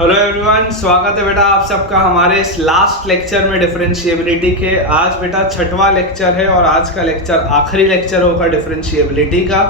Hello everyone, स्वागत है बेटा आप सबका हमारे इस लास्ट लेक्चर में डिफरेंशिएबिलिटी के। आज बेटा छठवां लेक्चर है और आज का लेक्चर आखिरी लेक्चर होगा डिफरेंशिएबिलिटी का।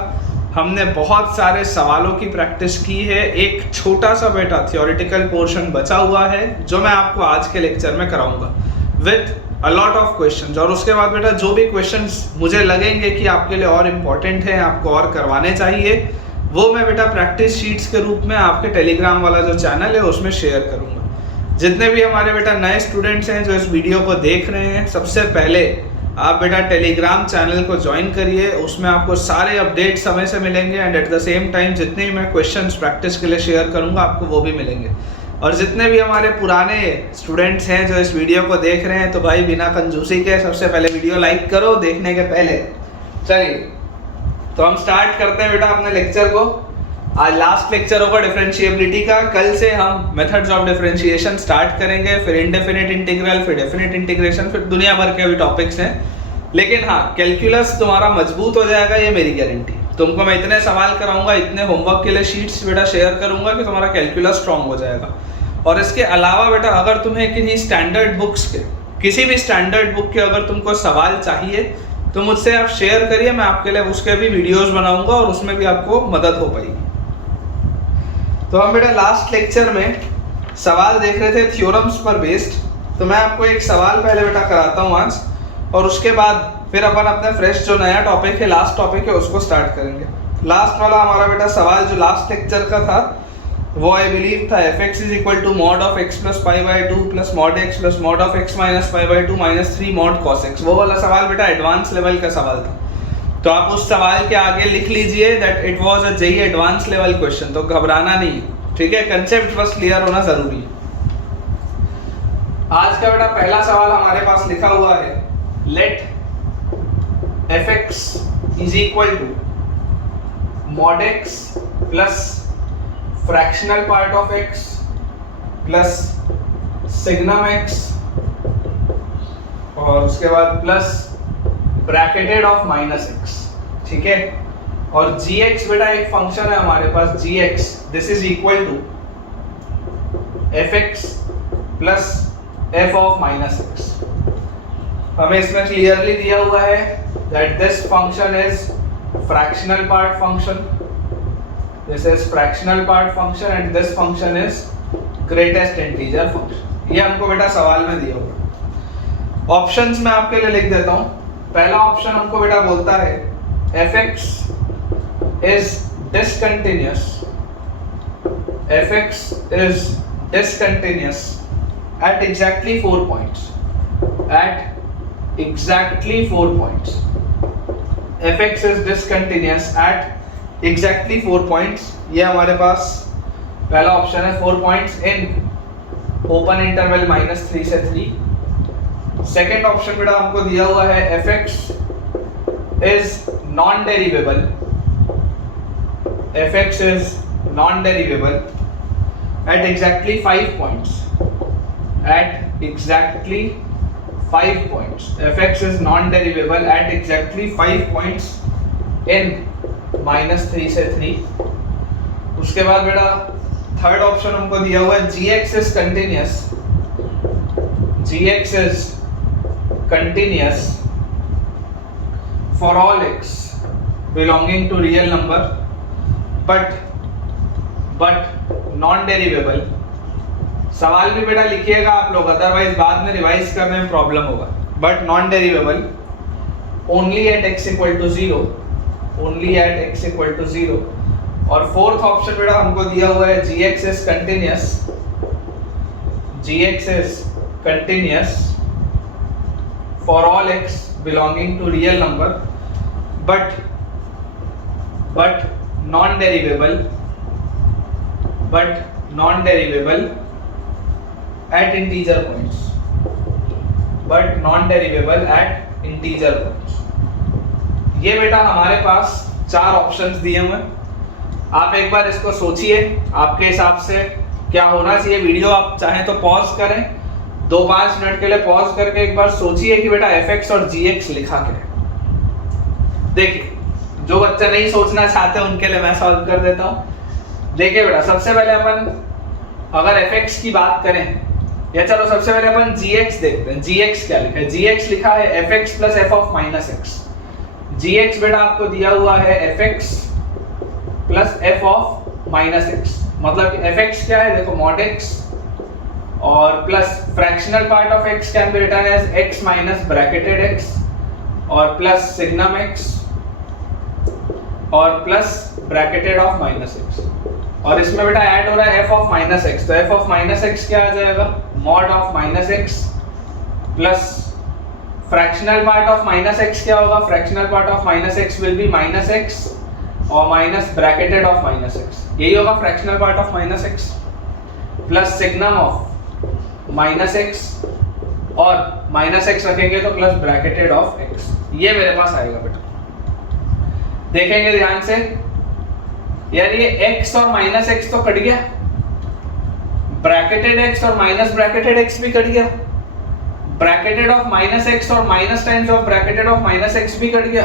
हमने बहुत सारे सवालों की प्रैक्टिस की है, एक छोटा सा बेटा थियोरेटिकल पोर्शन बचा हुआ है जो मैं आपको आज के लेक्चर में कराऊंगा with a lot of questions. और उसके बाद बेटा जो भी क्वेश्चंस मुझे लगेंगे कि आपके लिए और इम्पोर्टेंट हैं, आपको और करवाने चाहिए, वो मैं बेटा प्रैक्टिस शीट्स के रूप में आपके टेलीग्राम वाला जो चैनल है उसमें शेयर करूंगा। जितने भी हमारे बेटा नए स्टूडेंट्स हैं जो इस वीडियो को देख रहे हैं, सबसे पहले आप बेटा टेलीग्राम चैनल को ज्वाइन करिए, उसमें आपको सारे अपडेट समय से मिलेंगे and at the same time जितने भी मैं क्वेश्चंस प्रैक्टिस के लिए शेयर करूंगा आपको वो भी मिलेंगे। और जितने भी हमारे पुराने स्टूडेंट्स हैं जो इस वीडियो को देख रहे हैं, तो भाई बिना कंजूसी के सबसे पहले वीडियो लाइक करो देखने के पहले। चलिए तो हम स्टार्ट करते हैं बेटा अपने लेक्चर को। आज लास्ट लेक्चर होगा डिफरेंशिएबिलिटी का। कल से हम मेथड्स ऑफ डिफरेंशिएशन स्टार्ट करेंगे, फिर इंडेफिनिट इंटीग्रल, फिर डेफिनिट इंटीग्रेशन, फिर दुनिया भर के भी टॉपिक्स हैं। लेकिन हाँ, कैलकुलस तुम्हारा मजबूत हो जाएगा, ये मेरी गारंटी। तुमको मैं इतने सवाल कराऊंगा, इतने होमवर्क के लिए शीट्स बेटा शेयर करूंगा कि तुम्हारा कैलकुलस स्ट्रांग हो जाएगा। और इसके अलावा बेटा अगर तुम्हें किसी स्टैंडर्ड बुक्स के, किसी भी स्टैंडर्ड बुक के अगर तुमको सवाल चाहिए तो मुझसे आप शेयर करिए, मैं आपके लिए उसके भी वीडियोस बनाऊंगा और उसमें भी आपको मदद हो पाएगी। तो हम बेटा लास्ट लेक्चर में सवाल देख रहे थे थ्योरम्स पर बेस्ड। तो मैं आपको एक सवाल पहले बेटा कराता हूँ आज, और उसके बाद फिर अपन अपने फ्रेश जो नया टॉपिक है, लास्ट टॉपिक है, उसको स्टार्ट करेंगे। लास्ट वाला हमारा बेटा सवाल जो लास्ट लेक्चर का था वो आई बिलीव था fx is equal to mod of x plus pi by 2 plus mod x plus mod of x minus pi by 2 minus 3 mod cos x। वो वाला सवाल बेटा एडवांस लेवल का सवाल था। तो आप उस सवाल के आगे लिख लीजिए that it was a JEE advance level question. तो घबराना नहीं, ठीक है, कंसेप्ट बस क्लियर होना जरूरी है। आज का बेटा पहला सवाल हमारे पास लिखा हुआ है, let fx is equal to mod x plus fractional part of x plus signum x और उसके बाद plus bracketed of minus x, ठीक है। और gx बेटा एक फंक्शन है हमारे पास gx, this is equal to fx plus f of minus x। हमें इसमें क्लियरली दिया हुआ है that this function is fractional part function, this is fractional part function and this function is greatest integer function। ये हमको बेटा सवाल में दिया हुआ। ऑप्शंस में आपके लिए लिख देता हूं। पहला ऑप्शन हमको बेटा बोलता है fx is discontinuous, fx is discontinuous at exactly 4 points, at exactly 4 points। fx is discontinuous at exactly 4 points. ये हमारे पास पहला ऑप्शन है, 4 पॉइंट्स इन ओपन इंटरवल -3 से 3। सेकेंड ऑप्शन बेटा हमको दिया हुआ है fx is non derivable, fx is non derivable at exactly 5 points, at exactly 5 points. fx is non derivable at exactly 5 points in -3 से 3। उसके बाद बेटा थर्ड ऑप्शन हमको दिया हुआ है gx is continuous, gx is continuous for all x belonging to real number but non derivable. सवाल भी बेटा लिखिएगा आप लोग, अदरवाइज बाद में रिवाइज करने में प्रॉब्लम होगा। But non derivable only at x equal to 0, only at x equal to 0। और फोर्थ ऑप्शन बेटा हमको दिया हुआ है gx is continuous, gx is continuous for all x belonging to real number but non derivable at integer points, but non derivable at integer points। ये बेटा हमारे पास 4 options दिए हुए। आप एक बार इसको सोचिए आपके हिसाब से क्या होना चाहिए। वीडियो आप चाहें तो पॉज करें, 2-5 मिनट के लिए पॉज करके एक बार सोचिए कि बेटा fx और gx लिखा क्या है। देखिए, जो बच्चे नहीं सोचना चाहते उनके लिए मैं सॉल्व कर देता हूँ। देखिए बेटा, सबसे पहले अपन अगर fx की बात करें, या चलो सबसे पहले अपन gx देखते हैं। gx क्या लिखा है? gx लिखा है fx plus f of minus x. gx बेटा आपको दिया हुआ है fx plus f of minus x, मतलब कि fx क्या है देखो mod x, और plus fractional part of x can be written as x minus bracketed x, और प्लस सिग्नम x, और plus bracketed of minus x, और इसमें बेटा ऐड हो रहा है f ऑफ माइनस एक्स। तो f ऑफ माइनस एक्स क्या आ जाएगा? Mod of minus x plus fractional part of minus x क्या होगा? Fractional part of minus x will be minus x और minus bracketed of minus x, यही होगा fractional part of minus x, plus signum of minus x, और minus x रखेंगे तो plus bracketed of x. ये मेरे पास आएगा बेटा। देखेंगे ध्यान से यार, ये x और माइनस x तो कट गया, ब्रैकेटेड x और माइनस ब्रैकेटेड x भी कट गया, ब्रैकेटेड ऑफ माइनस x और minus times of bracketed of minus x भी कट गया,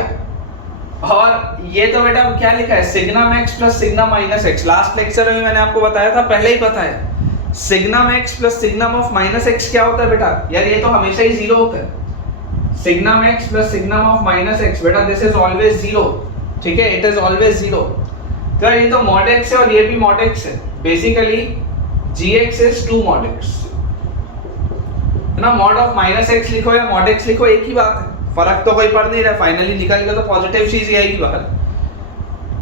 और ये तो बेटा क्या लिखा है? Signum x plus signum minus x। Last lecture में मैंने आपको बताया था, पहले ही पता है signum x plus signum of minus x क्या होता है बेटा? यार ये तो हमेशा ही जीरो होता है। Signum x plus signum of minus x बेटा दिस इज ऑलवेज जीरो, ठीक है, इट इज ऑलवेज जीरो। तो ये तो mod x है और ये भी mod x है, basically gx is 2 mod x है ना। mod ऑफ माइनस x लिखो या mod x लिखो एक ही बात है, फर्क तो कोई पड़ नहीं रहा, फाइनली निकल गया तो पॉजिटिव चीज ही आएगी बाहर।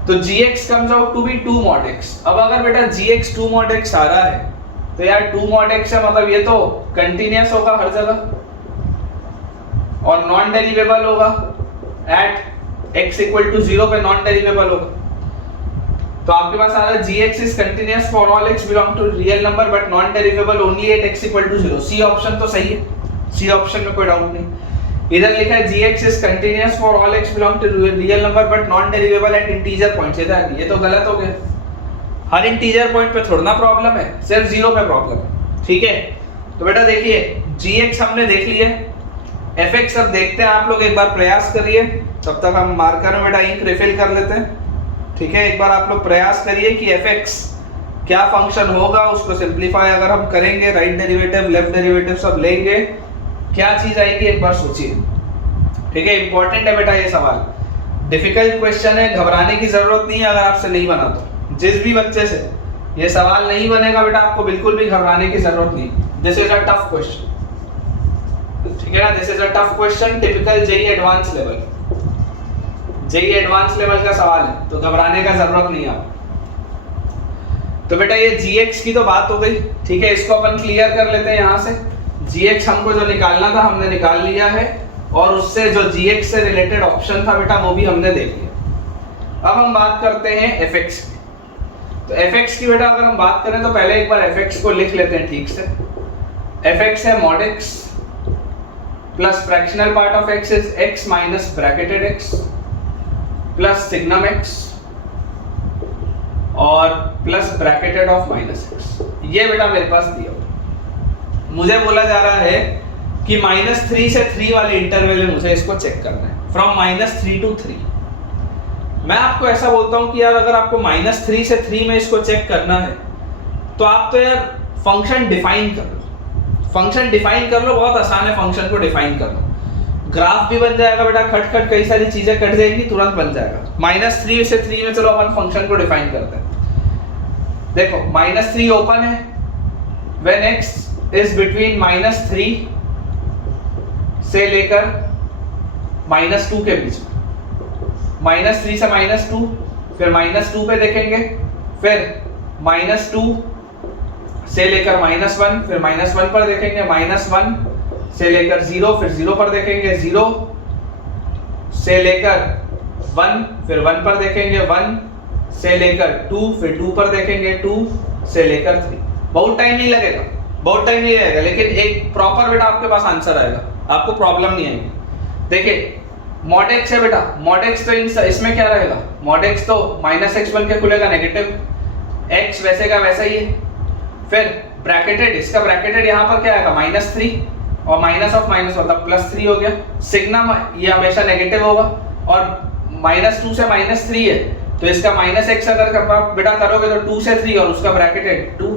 तो gx comes out to be 2 mod x। अब अगर बेटा gx 2 mod x आ रहा है तो यार 2 mod x है, मतलब ये तो कंटीन्यूअस होगा हर जगह और नॉन डेरिवेबल होगा, एट x इक्वल टू 0 पे नॉन डेरिवेबल होगा। तो आपके पास आ रहा है gx is continuous for all x belong to real number but non derivable only at x equal to 0। C option तो सही है, सी ऑप्शन में कोई डाउट नहीं। इधर लिखा है gx is continuous for all x belong to real number but non derivable at integer points। इधर ये तो गलत हो गया, हर इंटीजर पॉइंट पे थोड़ा ना प्रॉब्लम है, सिर्फ 0 पे प्रॉब्लम है, ठीक है। तो बेटा देखिए gx हमने देख लिया, fx अब देखते हैं, आप लोग एक बार प्रयास करिए, तब तक हम मार्कर में बेटा इंक रिफिल कर लेते हैं, ठीक है। एक बार आप लोग प्रयास करिए कि fx क्या फंक्शन होगा, उसको सिंपलीफाई अगर हम करेंगे, राइट डेरिवेटिव लेफ्ट डेरिवेटिव सब लेंगे, क्या चीज आएगी एक बार सोचिए, ठीक है। इंपॉर्टेंट है बेटा ये सवाल, डिफिकल्ट क्वेश्चन है, घबराने की जरूरत नहीं है अगर आपसे नहीं बना तो। जिस भी बच्चे से ये सवाल नहीं बनेगा बेटा आपको बिल्कुल भी घबराने की जरूरत नहीं, this is a tough question, ठीक है ना। This is a tough question, typical JEE advance level, JEE advance level का सवाल है, तो घबराने का जरूरत नहीं है आप। तो बेटा ये gx की तो बात हो गई, ठीक है, इसको अपन क्लियर कर लेते हैं यहाँ से। gx हमको जो निकालना था हमने निकाल लिया है, और उससे जो gx से रिलेटेड ऑप्शन था बेटा वो भी हमने देख लिया। अब हम बात करते हैं fx की। तो fx की बेटा अगर हम बात करें तो पहले एक बार fx को लिख लेते हैं ठीक से। fx है mod x plus fractional part of x is x minus bracketed x plus signum x और plus bracketed of minus x। ये बेटा मेरे पास दिया हुआ, मुझे बोला जा रहा है कि -3 से 3 वाले इंटरवल में मुझे इसको चेक करना है, फ्रॉम -3 to 3। मैं आपको ऐसा बोलता हूं कि यार अगर आपको -3 से 3 में इसको चेक करना है तो आप तो यार फंक्शन डिफाइन कर लो, फंक्शन डिफाइन कर लो, बहुत आसान है फंक्शन को डिफाइन करना। ग्राफ भी बन जाएगा बेटा, खट खट कई सारी चीजें कट जाएंगी, तुरंत बन जाएगा। -3 से 3 में चलो अपन फंक्शन को डिफाइन करते हैं। देखो -3 ओपन है व्हेन x इज बिटवीन -3 से लेकर -2 के बीच में, -3 से -2, फिर -2 पे देखेंगे, फिर -2 से लेकर -1, फिर -1 पर देखेंगे, -1 से लेकर 0, फिर 0 पर देखेंगे, 0 से लेकर 1, फिर 1 पर देखेंगे, 1 से लेकर 2, फिर 2 पर देखेंगे, 2 से लेकर 3। बहुत टाइम नहीं लगेगा, बहुत टाइम नहीं लगेगा, लेकिन एक प्रॉपर बेटा आपके पास आंसर आएगा, आपको प्रॉब्लम नहीं आएगी। देखिए mod x है बेटा, mod x तो इसमें क्या रहेगा, mod x तो -x बन के खुलेगा, नेगेटिव x वैसे का वैसा ही है। फिर ब्रैकेटेड, इसका ब्रैकेटेड यहाँ पर क्या आएगा, -3 और माइनस ऑफ माइनस मतलब +3 हो गया। सिग्नम ये हमेशा नेगेटिव होगा, और -2 से -3 है तो इसका -x अगर बेटा करोगे तो 2 से 3 और उसका ब्रैकेटेड 2,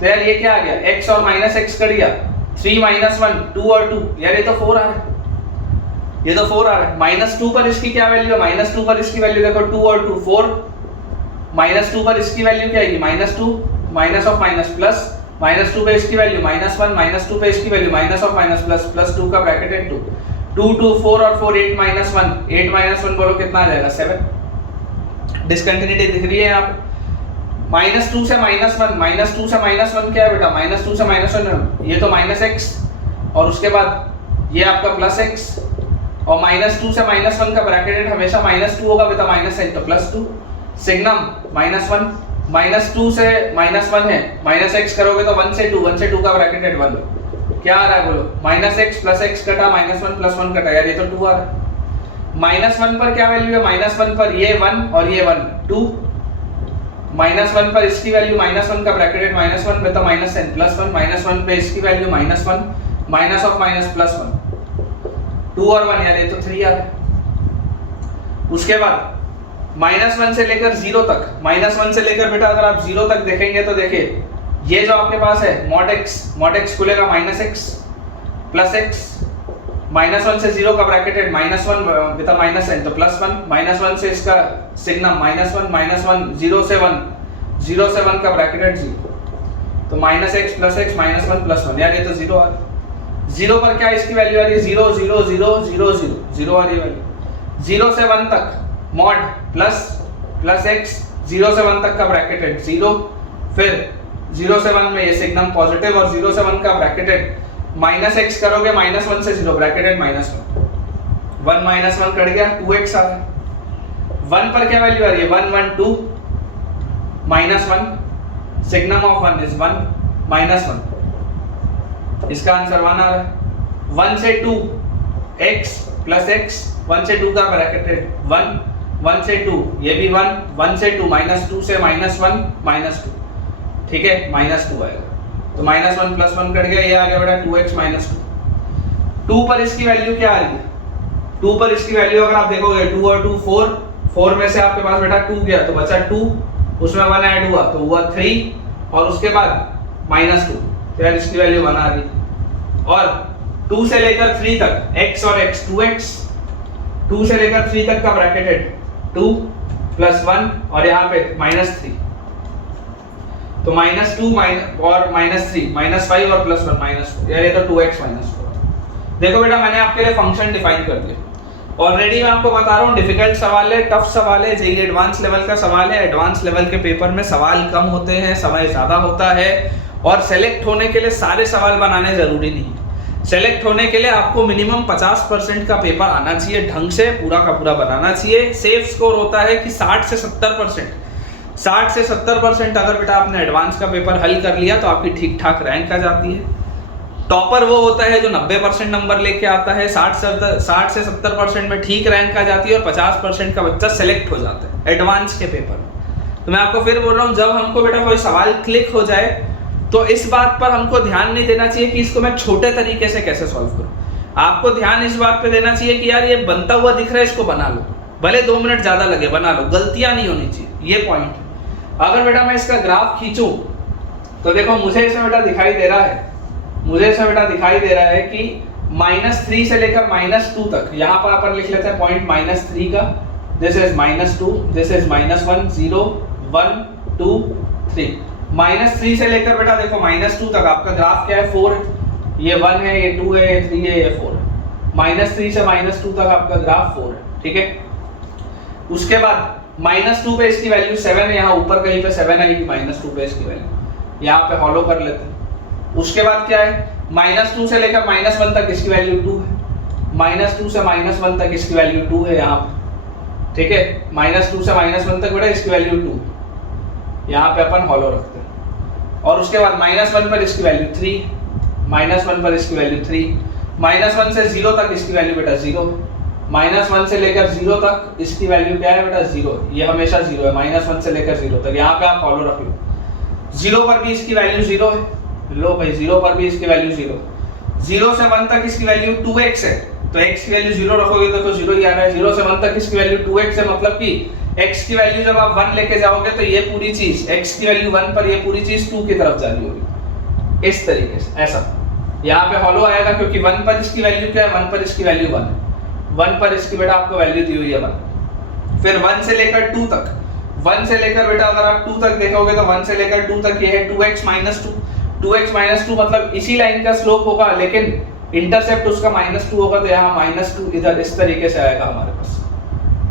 तो यार ये क्या आ गया, x और माइनस एक्स कर दिया, 3 माइनस 1 2 और 2, यार ये तो 4 आ रहा है, ये तो 4 आ रहा है। -2 पर इसकी क्या वैल्यू है, -2 पर इसकी वैल्यू देखो 2 और 2 4, -2 पर इसकी वैल्यू क्या आएगी -2, माइनस ऑफ माइनस प्लस, -2 पे इसकी वैल्यू -1, -2 पे इसकी value minus of minus plus, +2 का ब्रैकेट है 2, 2 2 4 और 4 8 -1, 8 -1 बोलो कितना आ जाएगा 7। डिसकंटिन्यूटी दिख रही है यहाँ पे। -2 से -1, -2 से -1 क्या है बेटा, -2 से -1 ये तो -x और उसके बाद ये आपका +x और -2 से -1 का ब्रैकेट हमेशा -2 होगा बेटा, माइनस साइन तो +2, सिग्नम -1, -2 से -1 है, -x करोगे तो 1 से 2, 1 से 2 का ब्रैकेट 1, क्या आ रहा है बोलो, -x + x कटा -1 + 1 कटा, यार ये तो 2 आ रहा है। -1 पर क्या वैल्यू है, -1 पर ये 1 और ये 1 2, -1 पर इसकी वैल्यू -1 का ब्रैकेट -1 बेटा माइनस साइन +1, -1 पे इसकी वैल्यू -1 माइनस ऑफ माइनस +1, 2 और 1 यार ये तो 3 आ रहा है। उसके बाद -1 से लेकर 0 तक, -1 से लेकर बेटा अगर आप 0 तक देखेंगे तो देखिए ये जो आपके पास है mod x खुलेगा -x प्लस x, -1 से 0 का ब्रैकेट है -1 बेटा माइनस साइन तो +1, -1 से इसका सिग्नम -1 0 से 1, 0 से 1 का ब्रैकेट है 0, तो -x प्लस x -1 + 1, यार ये तो 0 आ रहा है। 0 पर क्या इसकी वैल्यू आ रही है 0 0 0 0 0 0 आ रही है वैल्यू। 0 से 1 तक mod प्लस x, 0 से 1 तक का ब्रैकेट है 0, फिर 0 से 1 में ये सिग्नम पॉजिटिव और 0 से 1 का ब्रैकेट है -x करोगे -1 से 0 ब्रैकेट है -1, 1 -1 कट गया 2x आ रहा है। 1 पर क्या वैल्यू आ रही है 1 1 2 -1, सिग्नम ऑफ 1 इज 1 -1, इसका आंसर 1 आ रहा है। 1 से 2 x प्लस x, 1 से 2 का ब्रैकेट है 1, 1 से 2 ये भी 1, 1 से 2 -2 से -1 -2, ठीक है -2 आएगा, तो -1 + 1 कट गया, ये आ गया बेटा 2x -2। 2 पर इसकी वैल्यू क्या आ रही है, 2 पर इसकी वैल्यू अगर आप देखोगे 2 और 2 4, 4 में से आपके पास बेटा 2 गया तो बचा 2, उसमें 1 ऐड हुआ तो हुआ 3 और उसके बाद -2, तो यार इसकी वैल्यू 1 आ रही। और 2 से लेकर 3 तक x और x 2x, 2 से लेकर 3 तक का ब्रैकेट है 2 + 1 और यहाँ पे -3, तो -2 और -3 -5 और +1 -4, यार ये तो 2x -4। देखो बेटा मैंने आपके लिए फंक्शन डिफाइन कर दिया ऑलरेडी, मैं आपको बता रहा हूँ डिफिकल्ट सवाल है, टफ सवाल है, जेईई एडवांस लेवल का सवाल है। एडवांस लेवल के पेपर में सवाल कम होते हैं, समय ज्यादा होता है और सेलेक्ट होने के लिए सारे सवाल बनाने जरूरी नहीं है। सेलेक्ट होने के लिए आपको मिनिमम 50% का पेपर आना चाहिए, ढंग से पूरा का पूरा बनाना चाहिए। सेफ स्कोर होता है कि 60 से 70% अगर बेटा आपने एडवांस का पेपर हल कर लिया तो आपकी ठीक ठाक रैंक आ जाती है। टॉपर वो होता है जो 90% नंबर लेके आता है, 60 से 70% में ठीक रैंक आ जाती है और 50% का बच्चा सेलेक्ट हो जाता है एडवांस के पेपर में। तो मैं आपको फिर बोल रहा हूँ, जब हमको बेटा कोई सवाल क्लिक हो जाए तो इस बात पर हमको ध्यान नहीं देना चाहिए कि इसको मैं छोटे तरीके से कैसे सॉल्व करूं। आपको ध्यान इस बात पे देना चाहिए कि यार ये बनता हुआ दिख रहा है, इसको बना लो, भले 2 मिनट ज्यादा लगे बना लो, गलतियां नहीं होनी चाहिए, ये पॉइंट है। अगर बेटा मैं इसका ग्राफ खींचूं तो देखो मुझे इसमें बेटा दिखाई दे रहा है, कि -3 से लेकर -2 तक, यहाँ पर अपन लिख लेते हैं पॉइंट -3 का, दिस इज -2, दिस इज -1 0 1 2 3, -3 से लेकर बेटा देखो -2 तक आपका ग्राफ क्या है 4 है, ये 1 है, ये 2 है, ये 3 है, ये 4 है। -3 से -2 तक आपका ग्राफ 4 है, ठीक है। उसके बाद -2 पे इसकी वैल्यू 7 है, यहाँ ऊपर कहीं पे 7 आएगी, -2 पे इसकी वैल्यू यहाँ पे फॉलो कर लेते हैं। उसके बाद क्या है, -2 से लेकर -1 तक इसकी वैल्यू 2 है, -2 से -1 तक इसकी वैल्यू 2 है यहाँ पे, ठीक है। -2 से -1 तक बेटा इसकी वैल्यू 2, यहाँ पे अपन फॉलो रखते हैं। और उसके बाद -1 पर इसकी वैल्यू 3, -1 पर इसकी वैल्यू 3, -1 से 0 तक इसकी वैल्यू बेटा 0, -1 से लेकर 0 तक इसकी वैल्यू क्या है बेटा 0, ये हमेशा 0 है, -1 से लेकर 0 तक, यहाँ पे आप फॉलो रख लो। 0 पर भी इसकी वैल्यू 0 है, लो भाई 0 पर भी इसकी वैल्यू 0, 0 से 1 तक इसकी वैल्यू 2x है, तो x की वैल्यू 0 रखोगे तो 0 ही आ रहा है। 0 से 1 तक इसकी वैल्यू 2x है, मतलब कि x की वैल्यू जब आप 1 लेके जाओगे तो ये पूरी चीज x की वैल्यू 1 पर, ये पूरी चीज 2 की तरफ जा रही होगी इस तरीके से, ऐसा। यहाँ पे हॉलो आएगा क्योंकि 1 पर इसकी वैल्यू क्या है, 1 पर इसकी वैल्यू 1 है, 1 पर इसकी बेटा आपको वैल्यू दी हुई है 1। फिर 1 से लेकर 2 तक, 1 से लेकर बेटा अगर आप 2 तक देखोगे तो 1 से लेकर 2 तक ये है 2x माइनस 2, 2x माइनस 2 मतलब इसी लाइन का स्लोप होगा, लेकिन इंटरसेप्ट उसका -2 होगा, तो यहाँ -2 इधर इस तरीके से आएगा हमारे पास,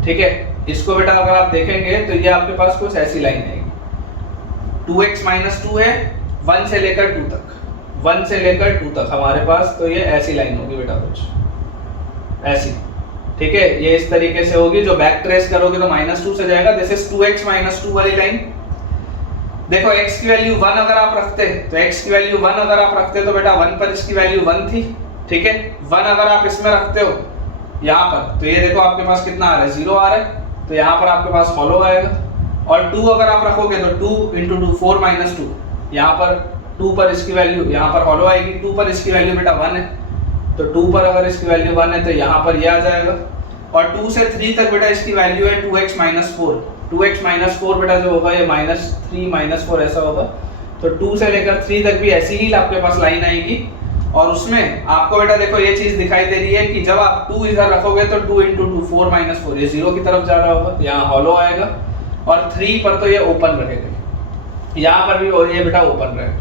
ठीक है। इसको बेटा अगर आप देखेंगे तो ये आपके पास कुछ ऐसी लाइन आएगी, 2x माइनस 2 है 1 से लेकर 2 तक, 1 से लेकर 2 तक हमारे पास, तो ये ऐसी लाइन होगी बेटा कुछ ऐसी, ठीक है। ये इस तरीके से होगी, जो बैक ट्रेस करोगे तो -2 से जाएगा, दिस इज 2x माइनस 2 वाली लाइन। देखो x की वैल्यू 1 अगर आप रखते तो x की वैल्यू 1 अगर आप रखते तो बेटा 1 पर इसकी वैल्यू 1 थी, ठीक है। 1 अगर आप इसमें रखते हो यहाँ पर, तो ये देखो आपके पास कितना आ रहा है, 0 आ रहा है, तो यहाँ पर आपके पास हॉलो आएगा। और 2 अगर आप रखोगे तो 2 × 2 4 - 2, यहाँ पर 2 पर इसकी वैल्यू, यहाँ पर हॉलो आएगी, 2 पर इसकी वैल्यू बेटा 1 है, तो 2 पर अगर इसकी वैल्यू 1 है तो यहाँ पर ये आ जाएगा। और 2 से 3 तक बेटा इसकी वैल्यू है 2x माइनस 4, 2x माइनस 4 बेटा जो होगा ये -3 - 4 ऐसा होगा, तो 2 से लेकर 3 तक भी ऐसी ही आपके पास लाइन आएगी। और उसमें आपको बेटा देखो ये चीज दिखाई दे रही है कि जब आप 2 इधर रखोगे तो 2 × 2 4 - 4, ये 0 की तरफ जा रहा होगा, यहाँ हॉलो आएगा। और 3 पर तो ये ओपन रहेगा, यहाँ पर भी ये बेटा ओपन रहेगा।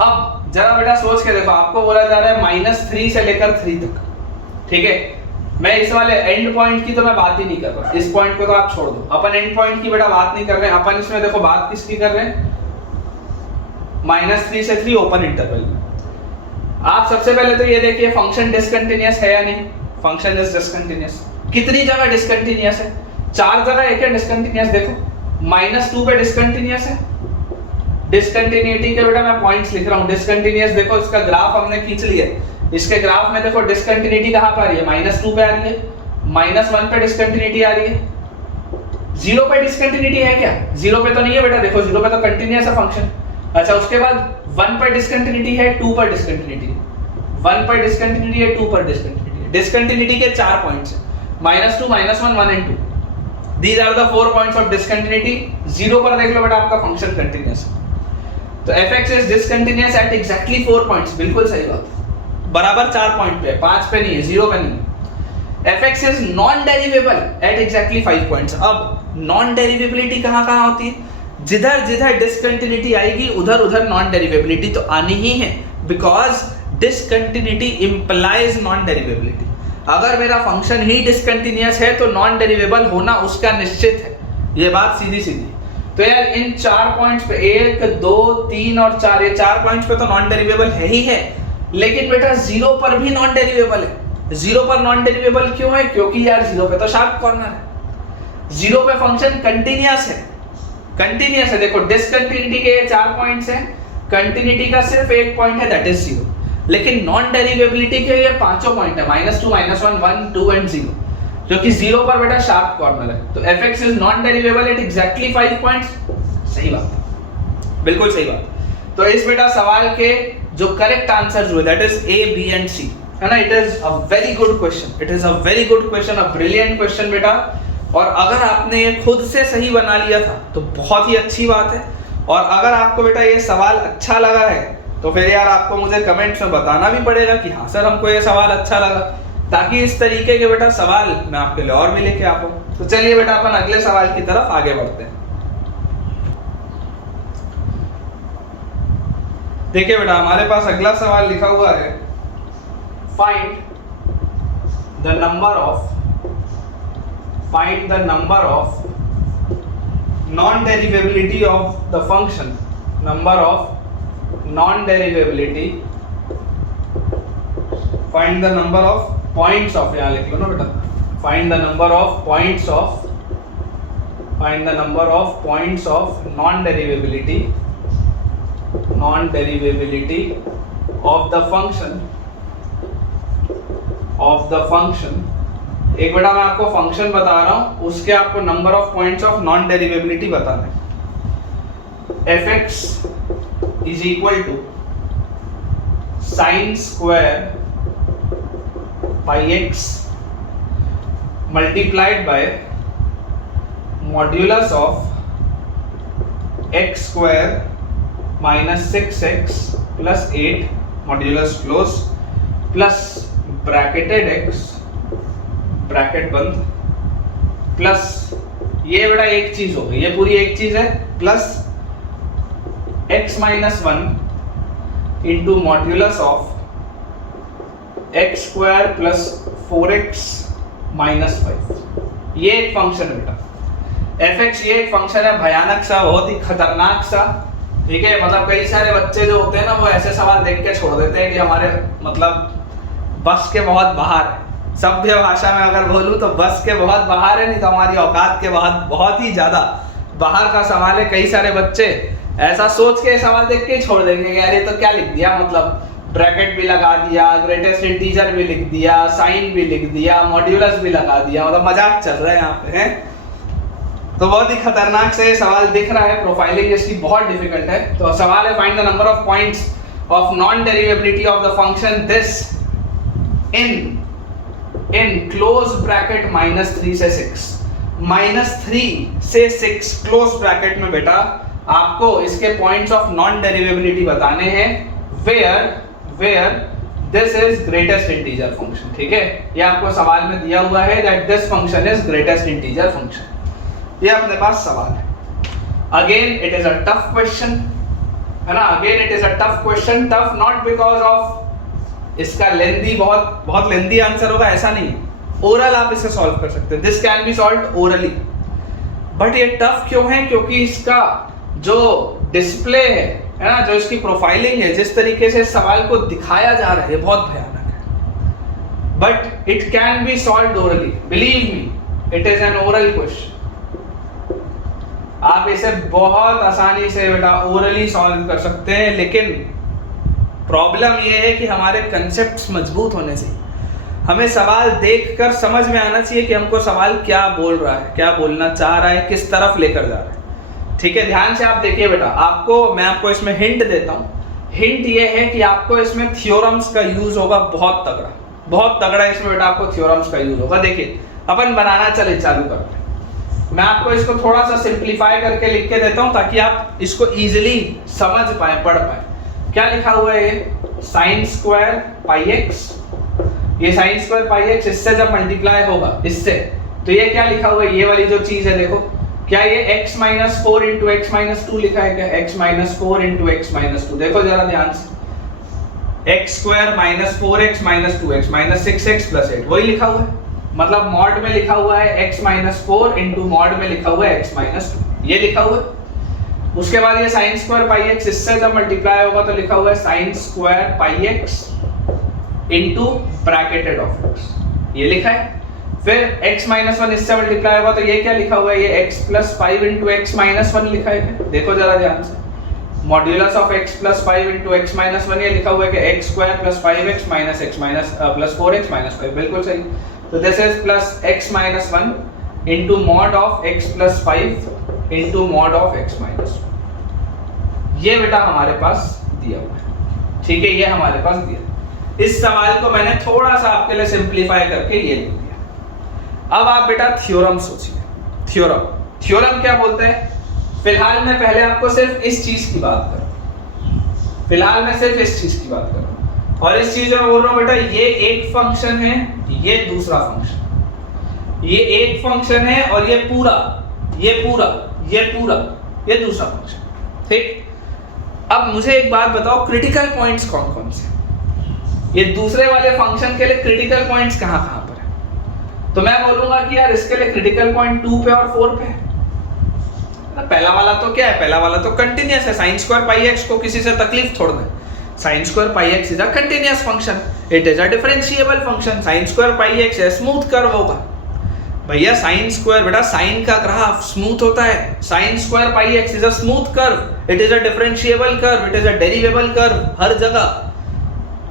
अब जरा बेटा सोच के देखो, आपको बोला जा रहा है -3 से लेकर 3 तक, ठीक है। मैं इस वाले एंड पॉइंट की तो मैं बात ही नहीं कर रहा, इस पॉइंट को तो आप छोड़ दो, अपन एंड पॉइंट की बेटा बात नहीं कर रहे हैं, अपन इसमें देखो बात किसकी कर रहे हैं, -3 से 3 ओपन इंटरवल में। आप सबसे पहले तो ये देखिए फंक्शन डिसकंटिन्यूअस है या नहीं, फंक्शन इज डिसकंटिन्यूअस। कितनी जगह डिसकंटिन्यूअस है, 4 जगह एक है डिसकंटिन्यूअस, देखो -2 पे डिसकंटिन्यूअस है। डिसकंटिन्यूटी के बेटा मैं पॉइंट्स लिख रहा हूं, डिसकंटिन्यूअस देखो इसका ग्राफ हमने खींच लिया, इसके ग्राफ में देखो डिसकंटिन्यूटी कहां पर आ रही है, -2 पे आ रही है, -1 पे डिसकंटिन्यूटी आ रही है, 0 पे डिसकंटिन्यूटी है क्या, 0 पे तो नहीं है बेटा, देखो 0 पे तो कंटिन्यूअस है फंक्शन। अच्छा उसके बाद 1 पर डिसकंटिन्यूटी है, 2 पर डिसकंटिन्यूटी है, 1 पर डिसकंटिन्यूटी है, 2 पर डिसकंटिन्यूटी है। डिसकंटिन्यूटी के 4 पॉइंट्स हैं, -2 -1 1 and 2, these are the 4 points of discontinuity. 0 पर देख लो बेटा आपका फंक्शन कंटिन्यूअस है, तो fx is discontinuous at exactly 4 points, बिल्कुल सही बात, बराबर 4 पॉइंट पे, 5 पे नहीं है, 0 पे नहीं है। fx is non derivable at exactly 5 points. अब नॉन डेरिवेबिलिटी कहां होती है, जिधर जिधर डिसकंटिन्यूटी आएगी उधर उधर नॉन डेरिवेबिलिटी तो आनी ही है, बिकॉज डिसकंटिन्यूटी इंप्लाइज नॉन डेरिवेबिलिटी। अगर मेरा फंक्शन ही डिसकंटिन्यूअस है तो नॉन डेरिवेबल होना उसका निश्चित है, ये बात सीधी सीधी। तो यार इन 4 पॉइंट्स पे 1 2 3 और 4, ये 4 पॉइंट्स पे तो नॉन डेरिवेबल है ही है, लेकिन बेटा 0 पर भी नॉन डेरिवेबल है। 0 पर नॉन डेरिवेबल क्यों है, क्योंकि यार 0 पे तो शार्प कॉर्नर है, 0 पे फंक्शन कंटिन्यूअस है, कंटिन्यूअस है। देखो डिसकंटिन्यूटी के 4 पॉइंट्स हैं, कंटिन्यूटी का सिर्फ एक पॉइंट है दैट इज 0, लेकिन नॉन डेरिवेबिलिटी के ये 5 पॉइंट है, -2 -1 1 2 एंड 0, जो कि 0 पर बेटा शार्प कॉर्नर है। तो fx is non derivable at exactly 5 points, सही बात, बिल्कुल सही बात। तो इस बेटा सवाल के जो करेक्ट आंसर्स हुए that is A, B and C, है ना। It is a very good question, it is a very good question, a brilliant question बेटा। और अगर आपने ये खुद से सही बना लिया था तो बहुत ही अच्छी बात है। और अगर आपको बेटा ये सवाल अच्छा लगा है तो फिर यार आपको मुझे कमेंट्स में बताना भी पड़ेगा कि हाँ सर हमको ये सवाल अच्छा लगा, ताकि इस तरीके के बेटा सवाल मैं आपके लिए और भी लेके आ पाऊँ। तो चलिए बेटा अपन अगले सवाल की तरफ आगे बढ़ते हैं। देखिए बेटा हमारे पास अगला सवाल लिखा हुआ है, find the number of non-derivability of the function, number of non-derivability, find the number of points of, यहाँ लिख लो ना बेटा, find the number of points of non-derivability of the function। एक बेटा मैं आपको फंक्शन बता रहा हूं, उसके आपको number of points of non derivability बताना है। fx is equal to sine square by x multiplied by modulus of x square minus 6x plus 8 modulus close plus bracketed x bracket बंद प्लस ये बेटा एक चीज हो गई, ये पूरी एक चीज है, plus x minus 1 into modulus of x square plus 4x minus 5। ये एक फंक्शन है बेटा fx, ये एक फंक्शन है भयानक सा, बहुत ही खतरनाक सा, ठीक है। मतलब कई सारे बच्चे जो होते हैं ना वो ऐसे सवाल देख के छोड़ देते हैं कि हमारे मतलब बस के बहुत बाहर है। सभ्य भाषा में अगर बोलूं तो बस के बहुत बाहर है, नहीं तो हमारी औकात के बहुत ही ज्यादा बाहर का सवाल है। कई सारे बच्चे ऐसा सोच के सवाल देख के छोड़ देंगे कि यार ये तो क्या लिख दिया, मतलब ब्रैकेट भी लगा दिया, ग्रेटेस्ट इंटीजर भी लिख दिया, साइन भी लिख दिया, मॉड्यूलस भी लगा दिया, मतलब मजाक चल रहा है यहाँ पे है। तो बहुत ही खतरनाक से सवाल दिख रहा है, प्रोफाइलिंग इसकी बहुत डिफिकल्ट है। तो सवाल है find the number of points of non derivability of the function this in close bracket -3 से 6, -3 से 6 क्लोज ब्रैकेट में बेटा आपको इसके पॉइंट्स ऑफ नॉन डेरिवेबिलिटी बताने हैं where this is greatest integer function, ठीक है। ये आपको सवाल में दिया हुआ है that this function is greatest integer function, ये अपने पास सवाल है। Again it is a tough question, है ना, again it is a tough question, tough not because of इसका लेंदी बहुत लेंदी आंसर होगा ऐसा नहीं, ओरल आप इसे सॉल्व कर सकते हैं, this can be solved orally. But ये टफ क्यों है, क्योंकि इसका जो डिस्प्ले है ना, जो इसकी प्रोफाइलिंग है, जिस तरीके से सवाल को दिखाया जा रहा है बहुत भयानक है। But it can be solved orally, believe me it is an oral question. आप इसे बहुत आसानी से बेटा ओरली सॉल्व कर सकते हैं, लेकिन प्रॉब्लम यह है कि हमारे कंसेप्ट्स मजबूत होने से हमें सवाल देखकर समझ में आना चाहिए कि हमको सवाल क्या बोल रहा है, क्या बोलना चाह रहा है, किस तरफ लेकर जा रहा है, ठीक है। ध्यान से आप देखिए बेटा, मैं आपको इसमें हिंट देता हूँ। हिंट ये है कि आपको इसमें थ्योरम्स का यूज होगा बहुत तगड़ा इसमें बेटा आपको थ्योरम्स का यूज होगा। देखिए अपन बनाना चालू करते हैं। मैं आपको इसको थोड़ा सा सिंप्लीफाई करके लिख के देता हूँ ताकि आप इसको इजिली समझ पाए, पढ़ पाए। क्या लिखा हुआ है ये साइन स्क्वायर पाई एक्स, ये साइन स्क्वायर पाई एक्स इससे जब मल्टीप्लाई होगा इससे, तो ये क्या लिखा हुआ है, ये वाली जो चीज है देखो, क्या ये x minus 4 into x minus 2 लिखा है क्या, x minus 4 into x minus 2, देखो जरा ध्यान से, x square minus 4x minus 2x minus 6x plus 8 वही लिखा हुआ है, मतलब मॉड में लिखा हुआ है x माइनस 4 इंटू मॉड में लिखा हुआ है x माइनस 2, ये लिखा हुआ है। उसके बाद ये साइन स्क्वायर पाई एक्स इससे जब मल्टीप्लाई होगा तो लिखा हुआ है sine square pi x into bracketed of x, ये लिखा है। फिर x माइनस 1 इससे मल्टीप्लाई होगा तो ये क्या लिखा हुआ है, ये x plus 5 into x minus 1 लिखा है क्या, देखो जरा ध्यान से, modulus of x plus 5 into x minus 1, ये लिखा हुआ है कि x square plus 5x minus x minus plus 4x minus 5, बिल्कुल सही। तो this is plus x minus 1 into mod of x plus 5 into mod of x minus 1, ये बेटा हमारे पास दिया हुआ है, ठीक है, ये हमारे पास दिया। इस सवाल को मैंने थोड़ा सा आपके लिए सिंप्लीफाई करके ये लिख दिया। अब आप बेटा थ्योरम सोचिए, थ्योरम क्या बोलते हैं। फिलहाल मैं पहले आपको सिर्फ इस चीज की बात कर रहा हूं, फिलहाल मैं सिर्फ इस चीज की बात कर रहा हूं, और इस चीज में बोल रहा हूं बेटा ये एक फंक्शन है, ये दूसरा फंक्शन, ये एक फंक्शन है और ये पूरा ये दूसरा फंक्शन, ठीक। अब मुझे एक बात बताओ, क्रिटिकल पॉइंट्स कौन कौन से, ये दूसरे वाले फंक्शन के लिए क्रिटिकल पॉइंट्स कहां पर है। तो मैं बोलूंगा कि यार इसके लिए क्रिटिकल पॉइंट 2 पे और 4 पे है। पहला वाला तो क्या है, पहला वाला तो कंटिन्यूअस है, साइन स्क्वायर पाई एक्स को किसी से तकलीफ थोड़ा है, sine square pi x is a continuous function, it is a differentiable function, sine square pi x है स्मूथ कर्व होगा भैया, साइन स्क्वायर बेटा साइन का ग्राफ स्मूथ होता है, sine square pi x is a smooth curve, it is a differentiable curve, it is a derivable curve, हर जगह।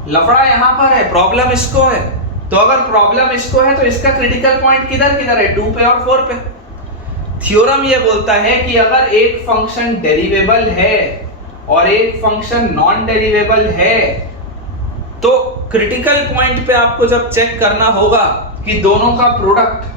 लफड़ा यहां पर है, प्रॉब्लम इसको है, तो अगर प्रॉब्लम इसको है तो इसका क्रिटिकल पॉइंट किधर किधर है, 2 पे और 4 पे। थ्योरम ये बोलता है कि अगर एक फंक्शन डेरिवेबल है और एक फंक्शन नॉन डेरिवेबल है तो क्रिटिकल पॉइंट पे आपको जब चेक करना होगा कि दोनों का प्रोडक्ट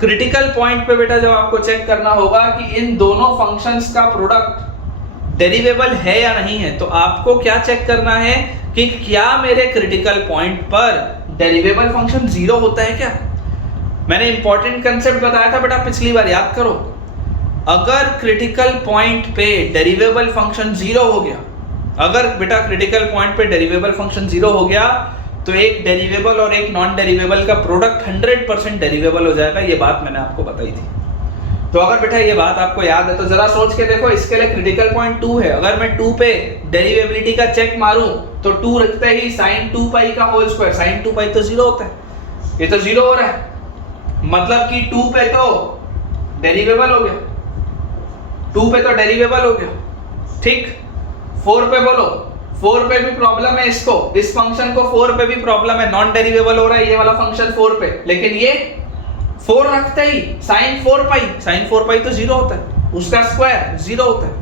क्रिटिकल पॉइंट पे बेटा जब आपको चेक करना होगा कि इन दोनों फंक्शंस का प्रोडक्ट डेरिवेबल है या नहीं है, तो आपको क्या चेक करना है कि क्या मेरे क्रिटिकल पॉइंट पर डेरिवेबल फंक्शन जीरो होता है क्या। मैंने इंपॉर्टेंट कंसेप्ट बताया था बेटा पिछली बार, याद करो। अगर क्रिटिकल पॉइंट पे डेरिवेबल फंक्शन जीरो हो गया, अगर बेटा क्रिटिकल पॉइंट पे डेरिवेबल फंक्शन जीरो हो गया, तो एक डेरिवेबल और एक नॉन डेरिवेबल का प्रोडक्ट 100% डेरिवेबल हो जाएगा। ये बात मैंने आपको बताई थी। तो अगर बेटा ये बात आपको याद है तो जरा सोच के देखो, इसके लिए क्रिटिकल पॉइंट 2 है। अगर मैं 2 पे डेरिवेबिलिटी का चेक मारूं तो 2 रखते ही sin 2 पाई का होल स्क्वायर, sin 2 पाई तो जीरो होता है, ये तो जीरो हो रहा है, मतलब कि 2 पे तो डेरिवेबल हो गया, 2 पे तो डेरिवेबल हो गया। ठीक, 4 पे बोलो, 4 पे भी प्रॉब्लम है इसको, इस फंक्शन को 4 पे भी प्रॉब्लम है, नॉन डेरिवेबल हो रहा है ये वाला फंक्शन 4 पे, लेकिन ये 4 रखते ही sin 4 पाई तो जीरो होता है, उसका स्क्वायर जीरो होता है,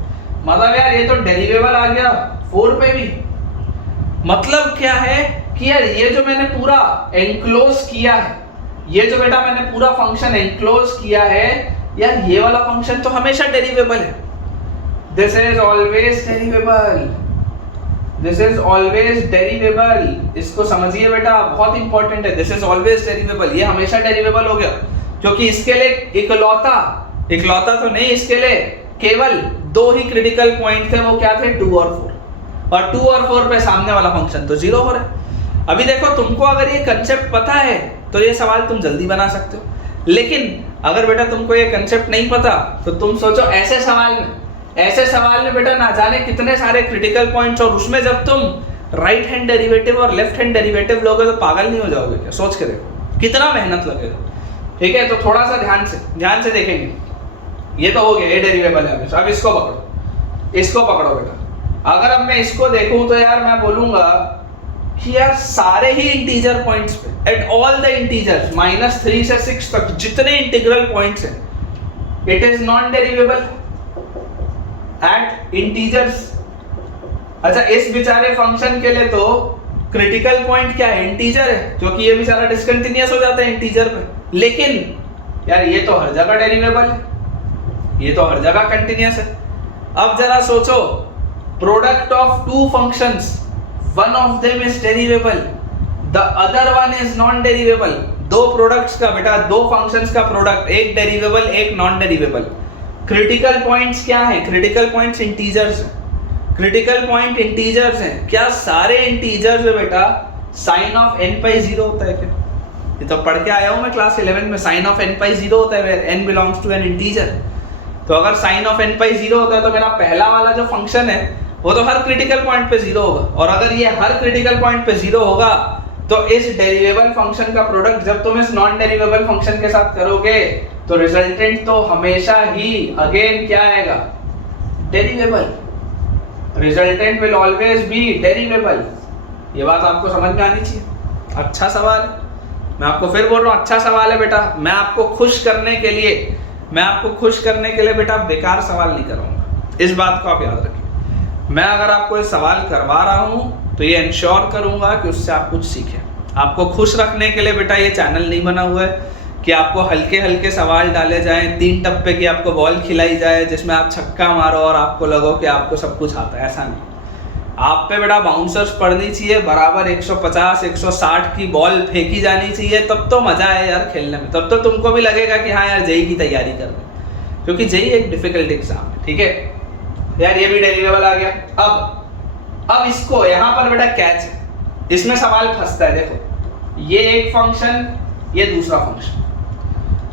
मतलब यार ये तो डेरिवेबल आ गया 4 पे भी। मतलब क्या है कि यार ये जो मैंने पूरा एनक्लोज किया है, ये जो बेटा मैंने पूरा फंक्शन एनक्लोज किया है, यार ये वाला फंक्शन तो हमेशा डेरिवेबल है। This is always derivable, this is always derivable. इसको समझिए बेटा, बहुत इंपॉर्टेंट है। दिस इज ऑलवेज डेरिवेबल, ये हमेशा डेरिवेबल हो गया, क्योंकि इसके लिए इकलौता तो नहीं, इसके लिए केवल 2 ही क्रिटिकल पॉइंट थे, वो क्या थे, 2 और 4, और 2 और 4 पे सामने वाला फंक्शन तो जीरो हो रहा है। अभी देखो, तुमको अगर ये कंसेप्ट पता है तो ये सवाल तुम जल्दी बना सकते हो, लेकिन अगर बेटा तुमको ये कंसेप्ट नहीं पता तो तुम सोचो ऐसे सवाल में बेटा ना जाने कितने सारे क्रिटिकल पॉइंट्स, और उसमें जब तुम राइट हैंड डेरिवेटिव और लेफ्ट हैंड डेरिवेटिव लोगे तो पागल नहीं हो जाओगे क्या? सोच के देखो कितना मेहनत लगेगा। ठीक है, तो थोड़ा सा ध्यान से देखेंगे। ये तो हो गया, ये डेरिवेबल है। अब इसको पकड़ो बेटा। अगर अब मैं इसको देखूं तो यार मैं बोलूंगा कि यार सारे ही इंटीजर पॉइंट्स पे, एट ऑल द इंटीजर्स -3 से 6 तक जितने इंटीग्रल पॉइंट्स हैं, it is non derivable at integers. अच्छा, इस बेचारे फंक्शन के लिए तो क्रिटिकल पॉइंट क्या है, इंटीजर है, क्योंकि ये बेचारा डिसकंटिन्यूअस हो जाता है इंटीजर पे। लेकिन यार ये तो हर जगह डेरिवेबल है, ये तो हर जगह कंटिन्यूअस है। अब जरा सोचो, product of 2 functions, one of them is derivable, the other one is non derivable। 2 products का बेटा, 2 फंक्शंस का प्रोडक्ट, एक डेरिवेबल एक नॉन डेरिवेबल। क्रिटिकल पॉइंट्स क्या हैं? क्रिटिकल पॉइंट्स इंटीजर्स हैं। क्रिटिकल पॉइंट इंटीजर्स हैं। क्या सारे इंटीजर्स में बेटा sin of n pi zero होता है क्या? ये तो पढ़ के आया हूं मैं क्लास 11 में, sin of n pi zero होता है where n belongs to an integer। तो अगर sin of n pi zero होता है तो मेरा पहला वाला जो फंक्शन है वो तो हर क्रिटिकल पॉइंट पे जीरो होगा, और अगर ये हर क्रिटिकल पॉइंट पे जीरो होगा तो इस डेरिवेबल फंक्शन का प्रोडक्ट जब तुम इस नॉन डेरिवेबल फंक्शन के साथ करोगे तो रिजल्टेंट तो हमेशा ही अगेन क्या आएगा, derivable. Resultant will always be derivable. ये बात आपको समझ में आनी चाहिए। अच्छा सवाल है, मैं आपको फिर बोल रहा हूँ, अच्छा सवाल है बेटा। मैं आपको खुश करने के लिए बेटा बेकार सवाल नहीं करूंगा, इस बात को आप याद रखिए। मैं अगर आपको ये सवाल करवा रहा हूं तो ये इंश्योर करूंगा कि उससे आप कुछ सीखें। आपको खुश रखने के लिए बेटा ये चैनल नहीं बना हुआ है कि आपको हल्के हल्के सवाल डाले जाएं, 3 टप्पे की आपको बॉल खिलाई जाए जिसमें आप छक्का मारो और आपको लगो कि आपको सब कुछ आता है। ऐसा नहीं, आप पे बेटा बाउंसर्स पड़नी चाहिए, बराबर 150 160 की बॉल फेंकी जानी चाहिए, तब तो मजा है यार खेलने में। तब तो तुमको भी लगेगा कि हाँ यार जेई की तैयारी कर रहे, क्योंकि जेई एक डिफिकल्ट एग्जाम है। ठीक है यार, ये भी डेरिवेबल आ गया। अब इसको यहाँ पर बेटा कैच है, इसमें सवाल फंसता है। देखो, ये एक फंक्शन, ये दूसरा फंक्शन,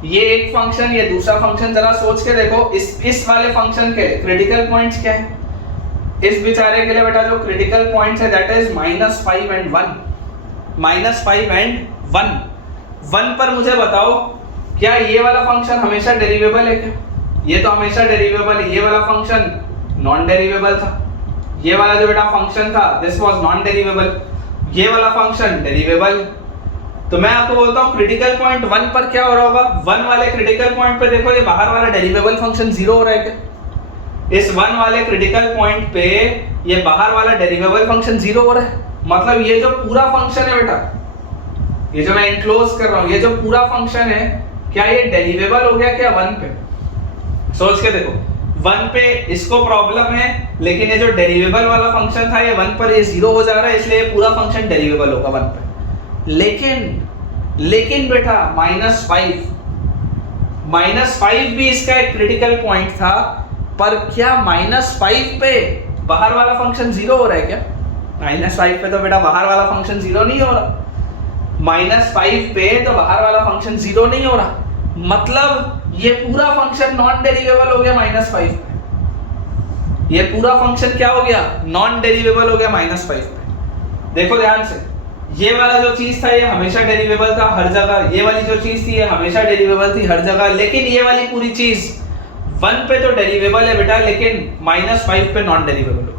ये एक फंक्शन, ये दूसरा फंक्शन। जरा सोच के देखो, इस वाले फंक्शन के क्रिटिकल पॉइंट्स क्या है? इस बेचारे के लिए बेटा जो क्रिटिकल पॉइंट्स है दैट इज -5 and 1, -5 and 1। 1 पर मुझे बताओ, क्या ये वाला फंक्शन हमेशा डेरिवेबल है क्या? ये तो हमेशा डेरिवेबल है। ये वाला फंक्शन नॉन डेरिवेबल था, ये वाला जो बेटा फंक्शन था दिस वाज नॉन डेरिवेबल, ये वाला फंक्शन डेरिवेबल। तो मैं आपको बोलता हूँ क्रिटिकल पॉइंट 1 पर क्या हो रहा होगा? 1 वाले क्रिटिकल पॉइंट पे देखो, ये बाहर वाला डेरिवेबल फंक्शन जीरो हो रहा है क्या? इस 1 वाले क्रिटिकल पॉइंट पे ये बाहर वाला डेरिवेबल फंक्शन जीरो हो रहा है, मतलब ये जो पूरा फंक्शन है बेटा, ये जो मैं एनक्लोज कर रहा हूँ, ये जो पूरा फंक्शन है क्या ये डेरिवेबल हो गया क्या 1 पे? सोच के देखो, 1 पे इसको प्रॉब्लम है, लेकिन ये जो डेरिवेबल वाला फंक्शन था ये 1 पर ये 0 हो जा रहा है, इसलिए ये पूरा फंक्शन डेरिवेबल होगा 1 पे। लेकिन बेटा -5 भी इसका एक क्रिटिकल पॉइंट था, पर क्या -5 पे बाहर वाला फंक्शन 0 हो रहा है क्या? -5 पे तो बेटा बाहर वाला फंक्शन 0 नहीं हो रहा। -5 पे तो बाहर वाला फंक्शन 0 नहीं हो रहा, मतलब ये पूरा फंक्शन नॉन डेरिवेबल हो गया -5 पे। ये पूरा फंक्शन क्या हो गया? नॉन डेरिवेबल हो गया -5 पे। देखो ध्यान से, ये वाला जो चीज था ये हमेशा डेरिवेबल था हर जगह, ये वाली जो चीज थी ये हमेशा डेरिवेबल थी हर जगह, लेकिन ये वाली पूरी चीज 1 पे तो डेरिवेबल है बेटा, लेकिन -5 पे नॉन डेरिवेबल हो गया।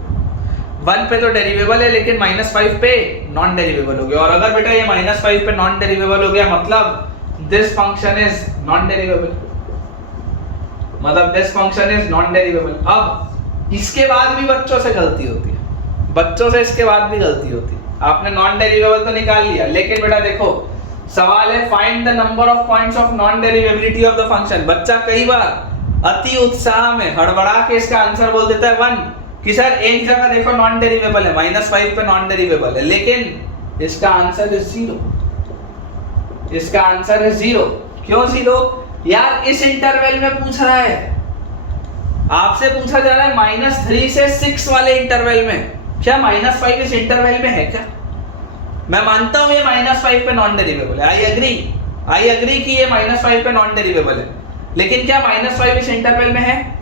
1 पे तो डेरिवेबल है, लेकिन -5 पे नॉन डेरिवेबल हो गया। और अगर बेटा ये -5 पे नॉन डेरिवेबल हो गया, मतलब दिस फंक्शन इज नॉन डेरिवेबल, मतलब दिस फंक्शन इज नॉन डेरिवेबल। अब इसके बाद भी बच्चों से गलती होती है, बच्चों से इसके बाद भी गलती होती है। आपने नॉन डेरिवेबल तो निकाल लिया, लेकिन बेटा देखो सवाल है find the number of points of non derivability of the function. बच्चा कई बार अति उत्साह में हड़बड़ा के इसका आंसर बोल देता है 1 कि सर एक जगह देखो नॉन डेरिवेबल है, -5 पे नॉन डेरिवेबल है, लेकिन इसका आंसर है 0। इसका आंसर है 0। क्यों 0? यार इस इंटरवल में पूछ रहा है, आपसे पूछा जा रहा है -3 से 6 वाले इंटरवल में। क्या -5 इस इंटरवल में है क्या? मैं मानता हूं ये -5 पे नॉन डेरिवेबल है, आई एग्री कि ये -5 पे नॉन डेरिवेबल है, लेकिन क्या -5 इस इंटरवल में है?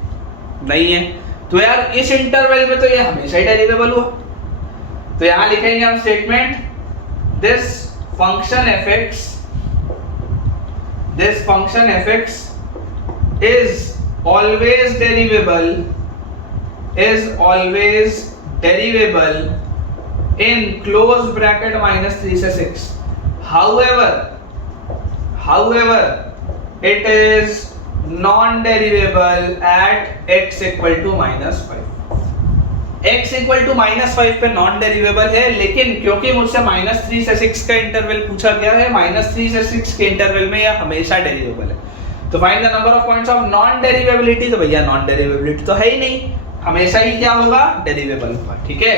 नहीं है। तो यार इस इंटरवल में तो ये हमेशा ही डेरिवेबल हुआ। तो यहां लिखेंगे हम statement, this function fx is always derivable in close bracket -3 से 6. However, it is non-derivable at x equal to -5. x equal to -5 पे नॉन डेरिवेबल है, लेकिन क्योंकि मुझसे -3 से 6 का इंटरवल पूछा गया है, -3 से 6 के इंटरवल में यह हमेशा डेरिवेबल है। तो find the number of points of non derivability, तो भैया नॉन डेरिवेबिलिटी तो है ही नहीं, हमेशा ही क्या होगा? डेरिवेबल होगा। ठीक है,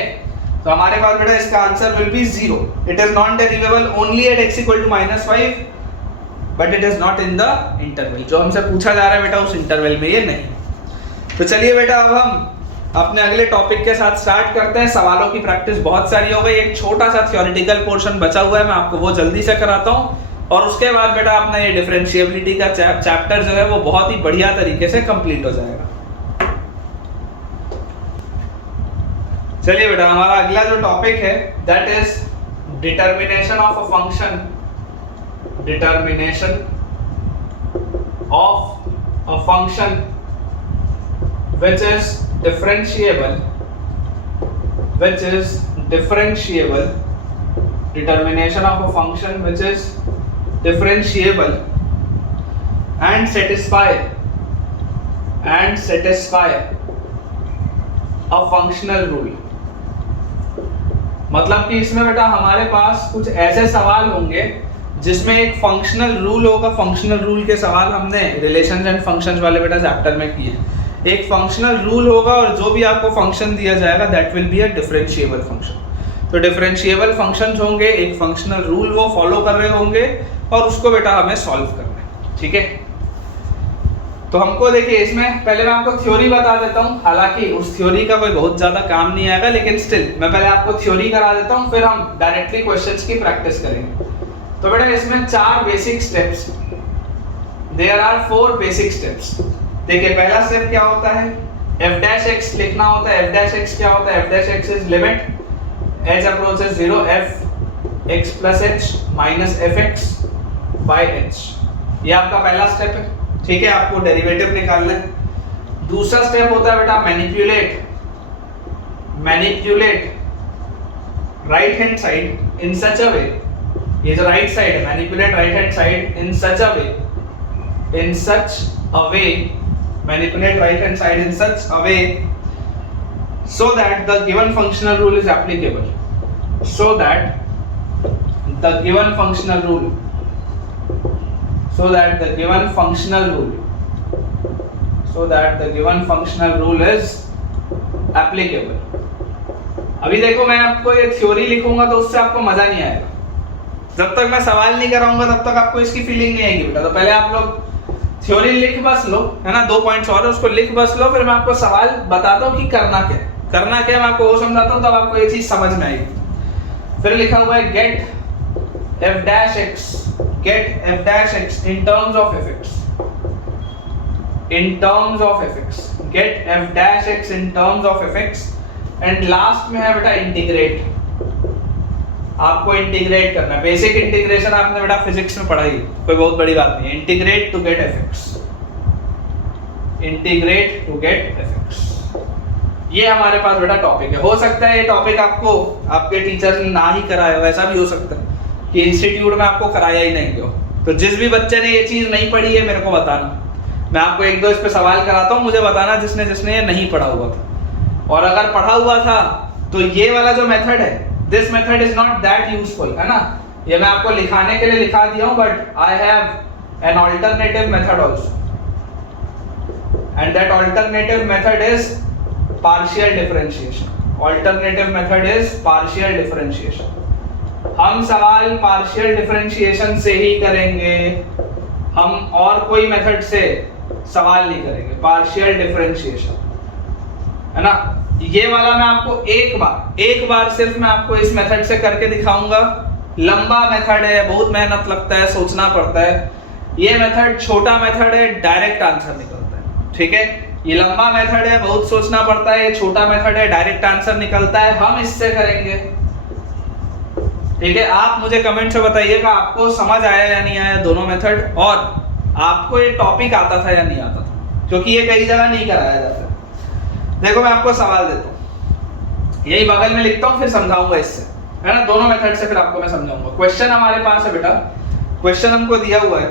तो हमारे पास बेटा इसका answer will be 0। It is non derivable only at x equal to -5, but it is not in the interval. जो हमसे पूछा जा रहा है बेटा उस इंटरवल में ये नहीं। तो चलिए बेटा अब हम अपने अगले टॉपिक के साथ स्टार्ट करते हैं। सवालों की प्रैक्टिस बहुत सारी हो गई, एक छोटा सा थ्योरेटिकल पोर्शन बचा हुआ है, मैं आपको वो जल्दी से कराता हूँ, और उसके बाद बेटा अपना ये डिफरेंशिएबिलिटी का चैप्टर जो है वो बहुत ही बढ़िया तरीके से कंप्लीट हो जाएगा। चलिए बेटा हमारा अगला जो टॉपिक है that is determination of a function, determination of a function which is differentiable, determination of a function which is differentiable and satisfy a functional rule। मतलब कि इसमें बेटा हमारे पास कुछ ऐसे सवाल होंगे जिसमें एक फंक्शनल रूल होगा। फंक्शनल रूल के सवाल हमने रिलेशंस एंड फंक्शंस वाले बेटा चैप्टर में किए। एक फंक्शनल रूल होगा और जो भी आपको फंक्शन दिया जाएगा that will be a differentiable function. तो डिफरेंशिएबल फंक्शंस होंगे, एक फंक्शनल रूल वो फॉलो कर रहे होंगे और उसको बेटा हमें सॉल्व करना है। ठीक है, तो हमको देखिए इसमें पहले मैं आपको थ्योरी बता देता हूँ, हालांकि उस थ्योरी का कोई बहुत ज्यादा काम नहीं आएगा, लेकिन स्टिल मैं पहले आपको थ्योरी करा देता हूँ, फिर हम डायरेक्टली क्वेश्चंस की प्रैक्टिस करेंगे। तो बेटा इसमें 4 basic steps, there are 4 basic steps. देखिए पहला स्टेप क्या होता है, f' लिखना होता है। f' क्या होता है? f' is limit h approaches 0 f x plus h minus fx by h। ये आपका पहला स्टेप है। ठीक है, आपको डेरिवेटिव निकालना है। दूसरा स्टेप होता है बेटा manipulate right hand side in such a way, ये जो राइट साइड है, manipulate right hand side in such a way, manipulate right hand side in such a way so that the given functional rule is applicable, so that the given functional rule so that the given functional rule is applicable. अभी देखो मैं आपको ये theory लिखूंगा तो उससे आपको मजा नहीं आएगा, जब तक मैं सवाल नहीं कराऊंगा तब तक आपको इसकी फीलिंग नहीं आएगी बेटा। तो पहले आप लोग थ्योरी लिख बस लो, है ना, 2 पॉइंट्स और उसको लिख बस लो, फिर मैं आपको सवाल बताता हूँ कि करना क्या मैं आपको वो समझाता हूँ, तब आपको ये चीज समझ में आएगी। फिर लिखा हुआ है get f dash x in terms of fx, get f dash x in terms of fx, and last में है बेटा इंटीग्रेट। आपको इंटीग्रेट करना है, बेसिक इंटीग्रेशन आपने बेटा फिजिक्स में पढ़ा ही, कोई बहुत बड़ी बात नहीं है। इंटीग्रेट टू गेट fx, ये हमारे पास बेटा टॉपिक है। हो सकता है ये टॉपिक आपको आपके टीचर ने ना ही कराया हो, ऐसा भी हो सकता है कि इंस्टीट्यूट में आपको कराया ही नहीं हो। तो जिस भी बच्चे ने ये चीज नहीं पढ़ी है मेरे को बताना, मैं आपको 1-2 इस पे सवाल कराता हूँ, मुझे बताना जिसने ये नहीं पढ़ा हुआ था। और अगर पढ़ा हुआ था तो ये वाला जो मेथड है, this method is not that useful, है ना, ये मैं आपको लिखाने के लिए लिखा दिया हूं, but I have an alternative method also, and that alternative method is partial differentiation. हम सवाल पार्शियल डिफरेंशिएशन से ही करेंगे, हम और कोई मेथड से सवाल नहीं करेंगे, पार्शियल डिफरेंशिएशन, है ना। ये वाला मैं आपको एक बार सिर्फ मैं आपको इस मेथड से करके दिखाऊंगा। लंबा मेथड है, बहुत मेहनत लगता है, सोचना पड़ता है। ये मेथड छोटा मेथड है, डायरेक्ट आंसर निकलता है, ठीक है। ये लंबा मेथड है, बहुत सोचना पड़ता है, ये छोटा मेथड है, डायरेक्ट आंसर निकलता है। हम इससे करेंगे, ठीक है। आप मुझे कमेंट से बताइएगा आपको समझ आया या नहीं आया दोनों मेथड, और आपको ये टॉपिक आता था या नहीं आता था, क्योंकि ये कई जगह नहीं कराया जाता। देखो मैं आपको सवाल देता हूँ, यही बगल में लिखता हूँ, फिर समझाऊंगा इससे, है ना, दोनों मेथड से फिर आपको मैं समझाऊंगा। क्वेश्चन हमारे पास है बेटा, क्वेश्चन हमको दिया हुआ है,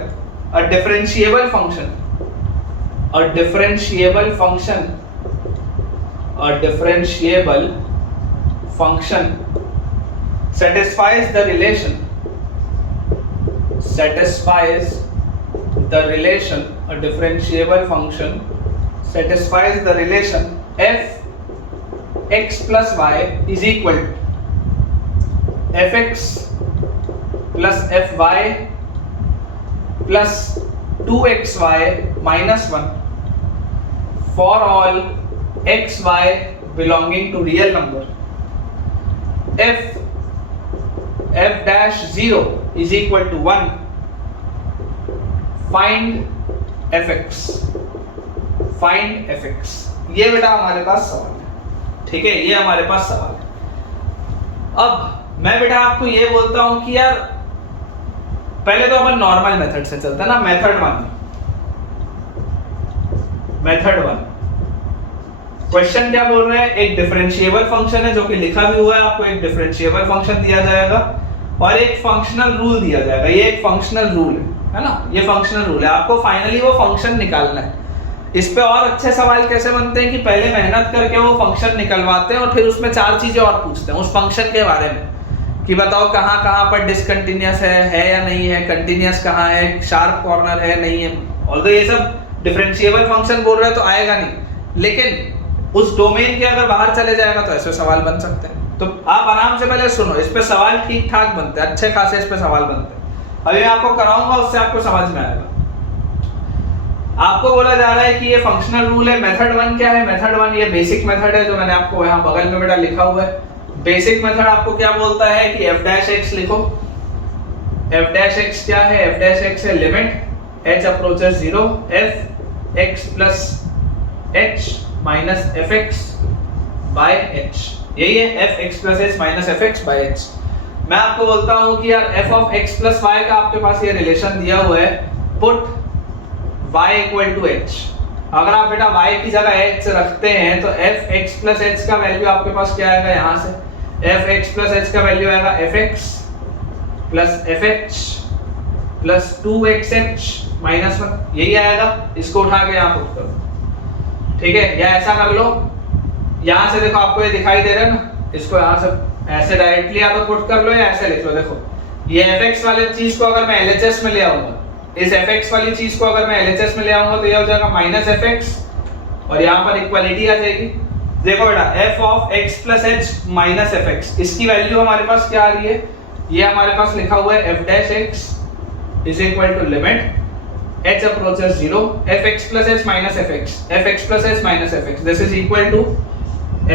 a differentiable function satisfies the relation, a differentiable function satisfies the relation f x plus y is equal to fx plus fy plus 2xy minus 1 for all xy belonging to real number. F dash 0 is equal to 1. Find fx. ये बेटा हमारे पास सवाल है, ठीक है, ये हमारे पास सवाल है। अब मैं बेटा आपको ये बोलता हूं कि यार पहले तो अपन नॉर्मल मेथड से चलते हैं ना, मेथड वन। क्वेश्चन क्या बोल रहे हैं, एक डिफरेंशिएबल फंक्शन है जो कि लिखा भी हुआ है, आपको एक डिफरेंशिएबल फंक्शन दिया जाएगा और एक फंक्शनल रूल दिया जाएगा। ये एक फंक्शनल रूल है ना, ये फंक्शनल रूल है, आपको फाइनली वो फंक्शन निकालना है। इस पे और अच्छे सवाल कैसे बनते हैं कि पहले मेहनत करके वो फंक्शन निकलवाते हैं और फिर उसमें 4 चीजें और पूछते हैं उस फंक्शन के बारे में, कि बताओ कहाँ पर डिसकंटिन्यूअस है या नहीं है, कंटिन्यूअस कहाँ है, शार्प कॉर्नर है नहीं है। ऑल्दो ये सब डिफरेंशिएबल फंक्शन बोल रहे हैं तो आएगा नहीं, लेकिन उस डोमेन के अगर बाहर चले जाएगा तो ऐसे सवाल बन सकते हैं। तो आप आराम से पहले सुनो, इस पे सवाल ठीक ठाक बनते हैं, अच्छे खासे इस पे सवाल बनते हैं। अभी मैं आपको कराऊंगा, उससे आपको समझ में आएगा। आपको बोला जा रहा है कि ये फंक्शनल रूल है। मेथड 1 क्या है, मेथड 1 ये बेसिक मेथड है जो मैंने आपको यहाँ बगल में बेटा लिखा हुआ है। बेसिक मेथड आपको क्या बोलता है कि f डैश x लिखो। f डैश x क्या है, f डैश x है limit h approaches 0 f x plus h minus fx by h, यही है f x plus h minus fx by h। मैं आपको बोलता हूं कि यार f of x plus y का आपके पास ये रिलेशन दिया हुआ है, put y equal to h। अगर आप बेटा y की जगह h रखते हैं तो f x प्लस h का वैल्यू आपके पास क्या आएगा, यहाँ से f x प्लस h का वैल्यू आएगा fx plus fh plus 2xh minus 1, यही आएगा। इसको उठा के यहाँ पुट करो, ठीक है, या ऐसा कर लो, यहाँ से देखो आपको ये दिखाई दे रहा है ना, इसको यहाँ से ऐसे डायरेक्टली या तो पुट कर लो या ऐसे लिख लो। देखो ये fx वाले चीज को अगर मैं LHS में ले आऊंगा इस fx वाली चीज को अगर मैं LHS में ले आऊंगा तो ये हो जाएगा माइनस fx और यहाँ पर इक्वालिटी आ जाएगी। देखो बेटा f of x plus H minus fx, इसकी वैल्यू हमारे पास क्या आ रही है, ये हमारे पास लिखा हुआ है f dash x is equal to limit h approaches 0 fx plus h minus fx plus h minus fx, this is equal to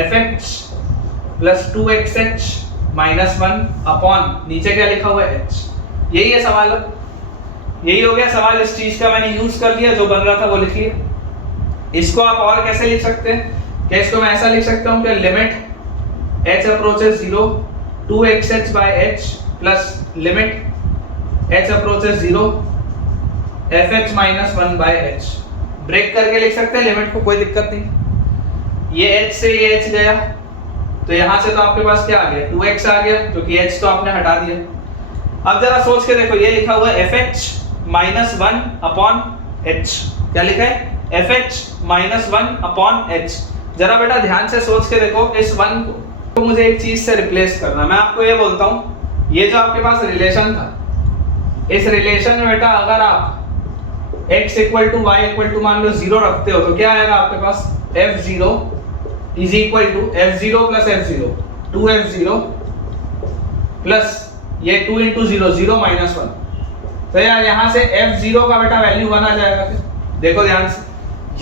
fx plus 2xh minus 1 upon नीचे क्या लिखा हुआ है h। यही है सवाल, यही हो गया सवाल। इस चीज का मैंने यूज कर लिया, जो बन रहा था वो लिख लिया। इसको आप और कैसे लिख सकते हैं, क्या इसको मैं ऐसा लिख सकता हूँ कि limit h approaches 0 2xh by h plus limit h approaches 0 fh minus 1 by h, break करके लिख सकते हैं लिमिट को, कोई दिक्कत नहीं। ये h से ये h गया तो यहां से तो आपके पास क्या आ गया 2x आ गया, क्योंकि h तो आपने हटा दिया। अब जरा सोच के देखो, ये लिखा हुआ है fh minus 1 upon h, क्या लिखा है fh minus 1 upon h। जरा बेटा ध्यान से सोच के देखो, इस 1 को मुझे एक चीज से रिप्लेस करना। मैं आपको ये बोलता हूं, ये जो आपके पास रिलेशन था, इस रिलेशन में बेटा अगर आप x equal to y equal to मान लो 0 रखते हो तो क्या आएगा आपके पास f0 is equal to f0 plus f0 2f0 plus ये 2 इंटू 0 0 माइनस 1, तो यार यहाँ से f0 का बेटा वैल्यू 1 आ जाएगा। देखो ध्यान से,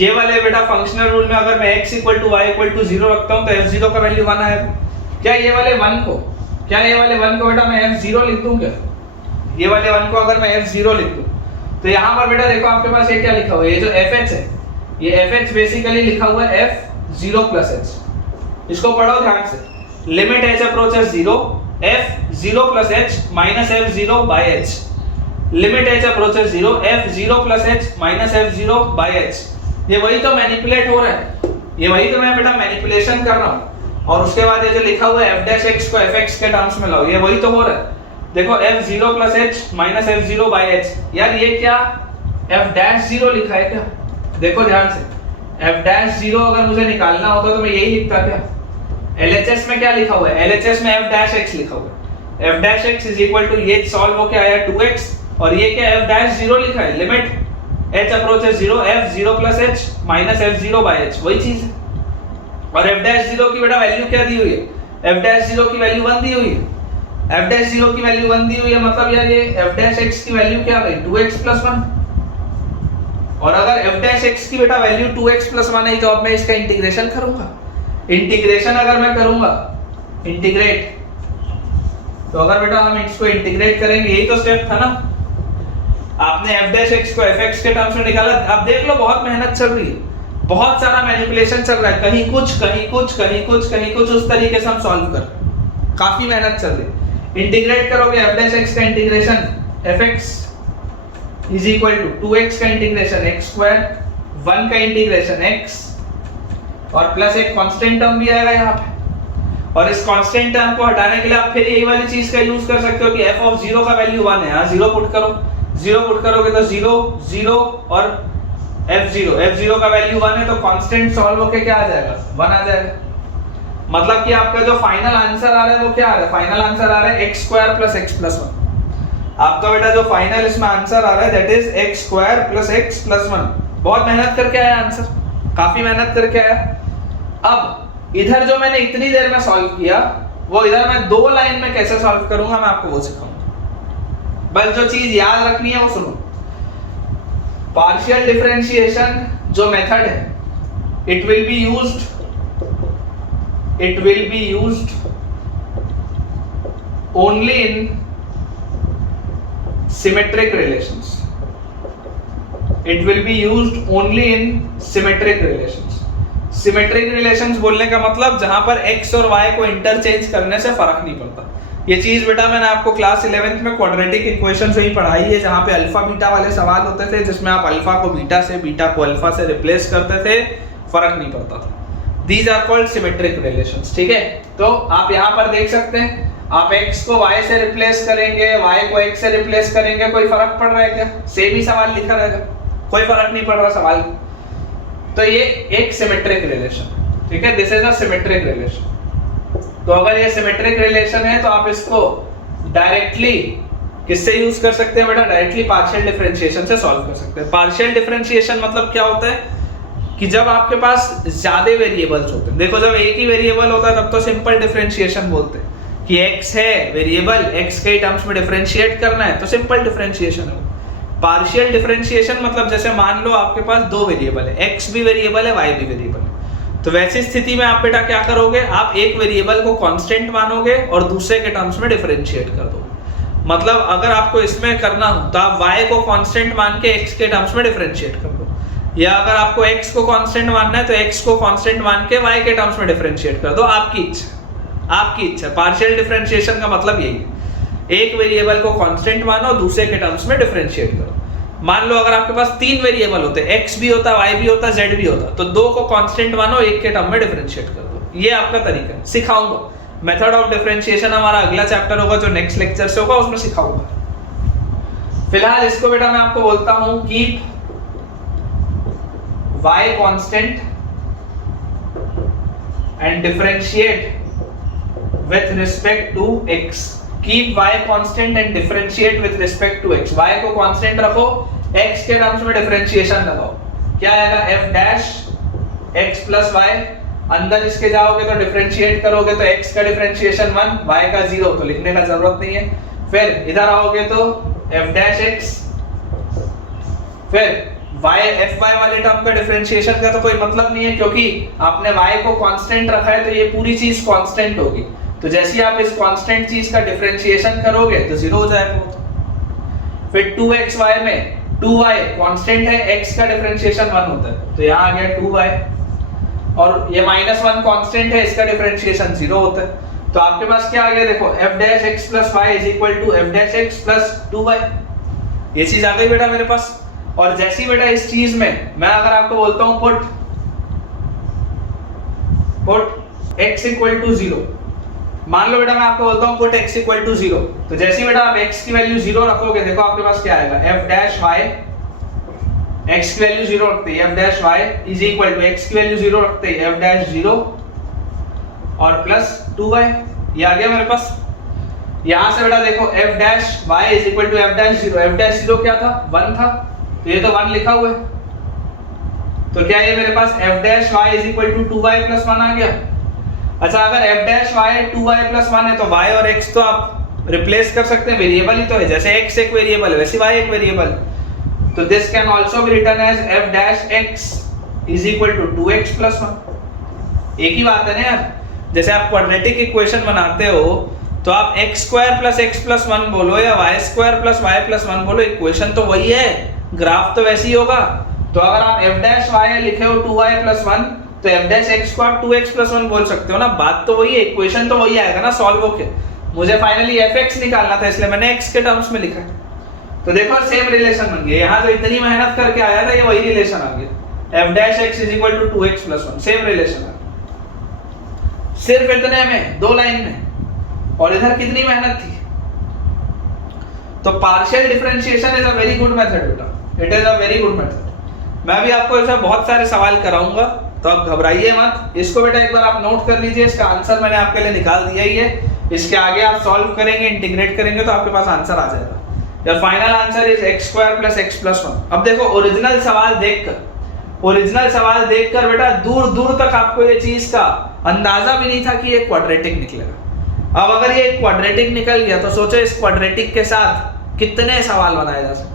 ये वाले बेटा फंक्शनल रूल में अगर मैं x equal to y equal to 0 रखता हूँ तो f0 का वैल्यू 1 आएगा। क्या ये वाले 1 को बेटा मैं f0 लिख दूं, क्या ये वाले 1 को अगर मैं f0 लिख दूं तो यहाँ पर बेटा देखो आपके पास ये क्या लिखा हुआ है, ये जो fh है, ये fh बेसिकली लिखा हुआ है f0 प्लस h। इसको पढ़ो ध्यान से, limit h approaches 0 f0 plus h minus f0 by h, limit h approaches 0 f0 plus h minus f0 by h। ये वही तो मैनिपुलेट हो रहा है, ये वही तो मैं बेटा मैनिपुलेशन कर रहा हूँ। और उसके बाद ये जो लिखा हुआ है f डैश x को fx के टर्म्स में लाओ, ये वही तो हो रहा है। देखो f0 plus h minus f0 by h, यार ये क्या f डैश 0 लिखा है क्या, देखो ध्यान से, f डैश 0 अगर मुझे निकालना होता तो मैं यही लिखता क्या, LHS में क्या लिखा हुआ है, LHS में f डैश x लिखा हुआ है, f dash x is equal to ये सॉल्व होके आया 2x और ये क्या f डैश 0 लिखा है, limit h approaches 0 f0 plus h minus f0 by h, वही चीज है। और f डैश 0 की बेटा वैल्यू क्या दी हुई है, f डैश 0 की वैल्यू 1 दी हुई है, f डैश 0 की वैल्यू 1 दी हुई है, मतलब यार ये f डैश x की वैल्यू क्या है 2x प्लस 1। और अगर f डैश x की बेटा वैल्यू 2x प्लस 1 है तो अब मैं इसका इंटीग्रेशन करूंगा, इंटीग्रेशन अगर मैं करूंगा इंटीग्रेट, तो अगर बेटा हम इसको इंटीग्रेट करेंगे, यही तो स्टेप था ना, आपने f डैश x को fx के टर्म्स में निकाला। अब देख लो बहुत मेहनत चल रही है, बहुत सारा मैनिपुलेशन चल रहा है, कहीं कुछ कहीं कुछ कहीं कुछ कहीं कुछ, उस तरीके से हम सॉल्व कर, काफी मेहनत चल रही है। इंटीग्रेट करोगे f डैश x का integration fx is equal to 2x का इंटीग्रेशन x स्क्वायर 1 का इंटीग्रेशन x और प्लस एक कांस्टेंट टर्म भी आएगा यहाँ पे, और इस कांस्टेंट टर्म को हटाने के लिए आप फिर यही वाली चीज का यूज कर सकते हो कि f ऑफ 0 का वैल्यू 1 है, यहाँ 0 पुट करो, 0 पुट करोगे तो 0 0 और f0 का वैल्यू 1 है तो कांस्टेंट सॉल्व होके क्या आ जाएगा 1 आ जाएगा। मतलब कि आपका जो फाइनल आंसर आ रहा है वो क्या आ रहा है, फाइनल आंसर आ रहा है x square plus x plus 1। आपका बेटा जो फाइनल इसमें आंसर आ रहा है that is x square plus x plus 1। बहुत मेहनत करके आया आंसर, काफी मेहनत करके आया। अब इधर जो मैंने इतनी देर में सॉल्व किया वो इधर मैं 2 लाइन में कैसे सॉल्व करूंगा मैं आपको वो सिखाऊंगा। बस जो चीज याद रखनी है वो सुनो, पार्शियल डिफरेंशिएशन जो मेथड है it will be used only in symmetric relations. It will be used only in symmetric relations. Symmetric relations बोलने का मतलब जहां पर x और y को इंटरचेंज करने से फर्क नहीं पड़ता। ये चीज बेटा मैंने आपको क्लास 11th में क्वाड्रेटिक इक्वेशन से ही पढ़ाई है, जहां पे अल्फा बीटा वाले सवाल होते थे जिसमें आप अल्फा को बीटा से, बीटा को अल्फा से रिप्लेस करते थे, फर्क नहीं पड़ता था। These are called symmetric relations, ठीक है। तो आप यहाँ पर देख सकते हैं, आप x को y से रिप्लेस करेंगे, y को x से रिप्लेस करेंगे, कोई फर्क पड़ रहा है क्या? सेम ही सवाल लिखा रहेगा, कोई फर्क नहीं पड़ रहा सवाल। तो ये एक सिमेट्रिक रिलेशन, ठीक है, this is a symmetric relation. तो अगर ये सिमेट्रिक रिलेशन है तो आप इसको डायरेक्टली किससे यूज कर सकते हैं बेटा? डायरेक्टली पार्शियल डिफरेंशिएशन से सॉल्व कर सकते हैं। पार्शियल डिफरेंशिएशन मतलब क्या होता है कि जब आपके पास ज्यादा वेरिएबल्स होते हैं, देखो जब एक ही वेरिएबल होता है तब तो सिंपल डिफरेंशिएशन बोलते हैं कि x है वेरिएबल, x के टर्म्स में डिफरेंशिएट करना है तो सिंपल डिफरेंशिएशन है। पार्शियल डिफरेंशिएशन मतलब जैसे मान लो आपके पास दो वेरिएबल है, x भी वेरिएबल है, y भी वेरिएबल है, तो वैसी स्थिति में आप बेटा क्या करोगे, आप एक वेरिएबल को कांस्टेंट मानोगे और दूसरे के टर्म्स में डिफरेंशिएट कर दोगे। मतलब अगर आपको इसमें करना हो तो आप y को कांस्टेंट मान के x के टर्म्स में डिफरेंशिएट कर दो, या अगर आपको x को कांस्टेंट मानना है तो x को कांस्टेंट मान के y के टर्म्स में डिफरेंशिएट कर दो। आपकी इच्छा, आपकी इच्छा। पार्शियल डिफरेंशिएशन का मतलब यही है, एक वेरिएबल को कांस्टेंट मानो, दूसरे के टर्म्स में डिफरेंशिएट करो। मान लो अगर आपके पास तीन वेरिएबल होते, x भी होता, y भी होता, z भी होता, तो दो को कांस्टेंट मानो, एक के टर्म में डिफरेंशिएट कर दो। ये आपका तरीका है, सिखाऊंगा। मेथड ऑफ डिफरेंशिएशन हमारा अगला चैप्टर होगा जो नेक्स्ट लेक्चर से होगा, उसमें सिखाऊंगा। फिलहाल इसको बेटा मैं आपको बोलता हूं keep y constant and differentiate with respect to x। keep y constant and differentiate with respect to x। y को कांस्टेंट रखो, x के टर्म्स में डिफरेंशिएशन लगाओ, क्या आएगा f dash x plus y। अंदर इसके जाओगे तो डिफरेंशिएट करोगे तो x का डिफरेंशिएशन 1, y का 0, तो लिखने का जरूरत नहीं है। फिर इधर आओगे तो f डैश x, फिर fy वाले टर्म का डिफरेंशिएशन का तो कोई मतलब नहीं है क्योंकि आपने y को कांस्टेंट रखा है, तो ये पूरी चीज कांस्टेंट होगी, तो जैसे ही आप इस कांस्टेंट चीज का डिफरेंशिएशन करोगे तो 0 हो जाएगा। फिर 2xy में 2y कांस्टेंट है, x का डिफरेंशिएशन 1 होता है, तो यहाँ आ गया 2y, और ये -1 कांस्टेंट है, इसका डिफरेंशिएशन 0 होता है, तो आपके पास क्या आ गया देखो, f dash x plus y is equal to f dash x plus 2y। ये चीज आ गई बेटा मेरे पास। और जैसी बेटा इस चीज में मैं अगर आपको बोलता हूं पुट x इक्वल टू 0, मान लो बेटा मैं आपको बोलता हूं पुट x इक्वल टू 0, तो जैसी बेटा आप x की वैल्यू 0 रखोगे, देखो आपके पास क्या आएगा, f डैश y, x की वैल्यू 0 रखते ही f dash y is equal to x की वैल्यू 0 रखते ही f डैश 0 और प्लस 2y। ये आ गया मेरे पास। यहां से बेटा देखो f dash y is equal to f dash 0, f dash 0 क्या था, 1 था, तो ये तो 1 लिखा हुआ है, तो क्या ये मेरे पास f dash y is equal to 2y plus 1 आ गया। अच्छा, अगर f dash y 2y plus 1 है तो y और x तो आप रिप्लेस कर सकते हैं, वेरिएबल ही तो है, जैसे x एक वेरिएबल है वैसे y एक वेरिएबल, तो this can also be written as f dash x is equal to 2x plus 1। एक ही बात है ना यार, जैसे आप क्वाड्रेटिक इक्वेशन बनाते हो तो आप x square plus x plus 1 बोलो या y square plus y plus 1 बोलो, इक्वेशन तो वही है, ग्राफ तो वैसे ही होगा। तो अगर आप f डैश y लिखे हो 2y प्लस 1 तो f डैश x को आप 2x प्लस 1 बोल सकते हो ना, बात तो वही है, इक्वेशन तो वही आएगा ना सॉल्व होके। मुझे फाइनली fx निकालना था इसलिए मैंने x के टर्म्स में लिखा है, तो देखो सेम रिलेशन बन गया। यहाँ जो इतनी मेहनत करके आया था ये वही रिलेशन आ गया, f dash x is equal to 2x plus 1, same relation आ गया, सिर्फ इतने में, 2 लाइन में, और इधर कितनी मेहनत थी। तो partial differentiation is a very good method बेटा, it is a very good method. मैं भी आपको ऐसे बहुत सारे सवाल कराऊंगा, तो आप घबराइए मत। इसको बेटा एक बार आप नोट कर लीजिए, इसका आंसर मैंने आपके लिए निकाल दिया ही है, इसके आगे आप सॉल्व करेंगे, इंटीग्रेट करेंगे तो आपके पास आंसर आ जाएगा। या final answer is x square plus x plus 1। अब देखो ओरिजिनल सवाल देखकर बेटा दूर दूर तक आपको ये चीज का अंदाजा भी नहीं था कि ये क्वाड्रेटिक निकलेगा। अब अगर ये क्वाड्रेटिक निकल गया तो सोचो इस क्वाड्रेटिक के साथ कितने सवाल बनाए जा सकते।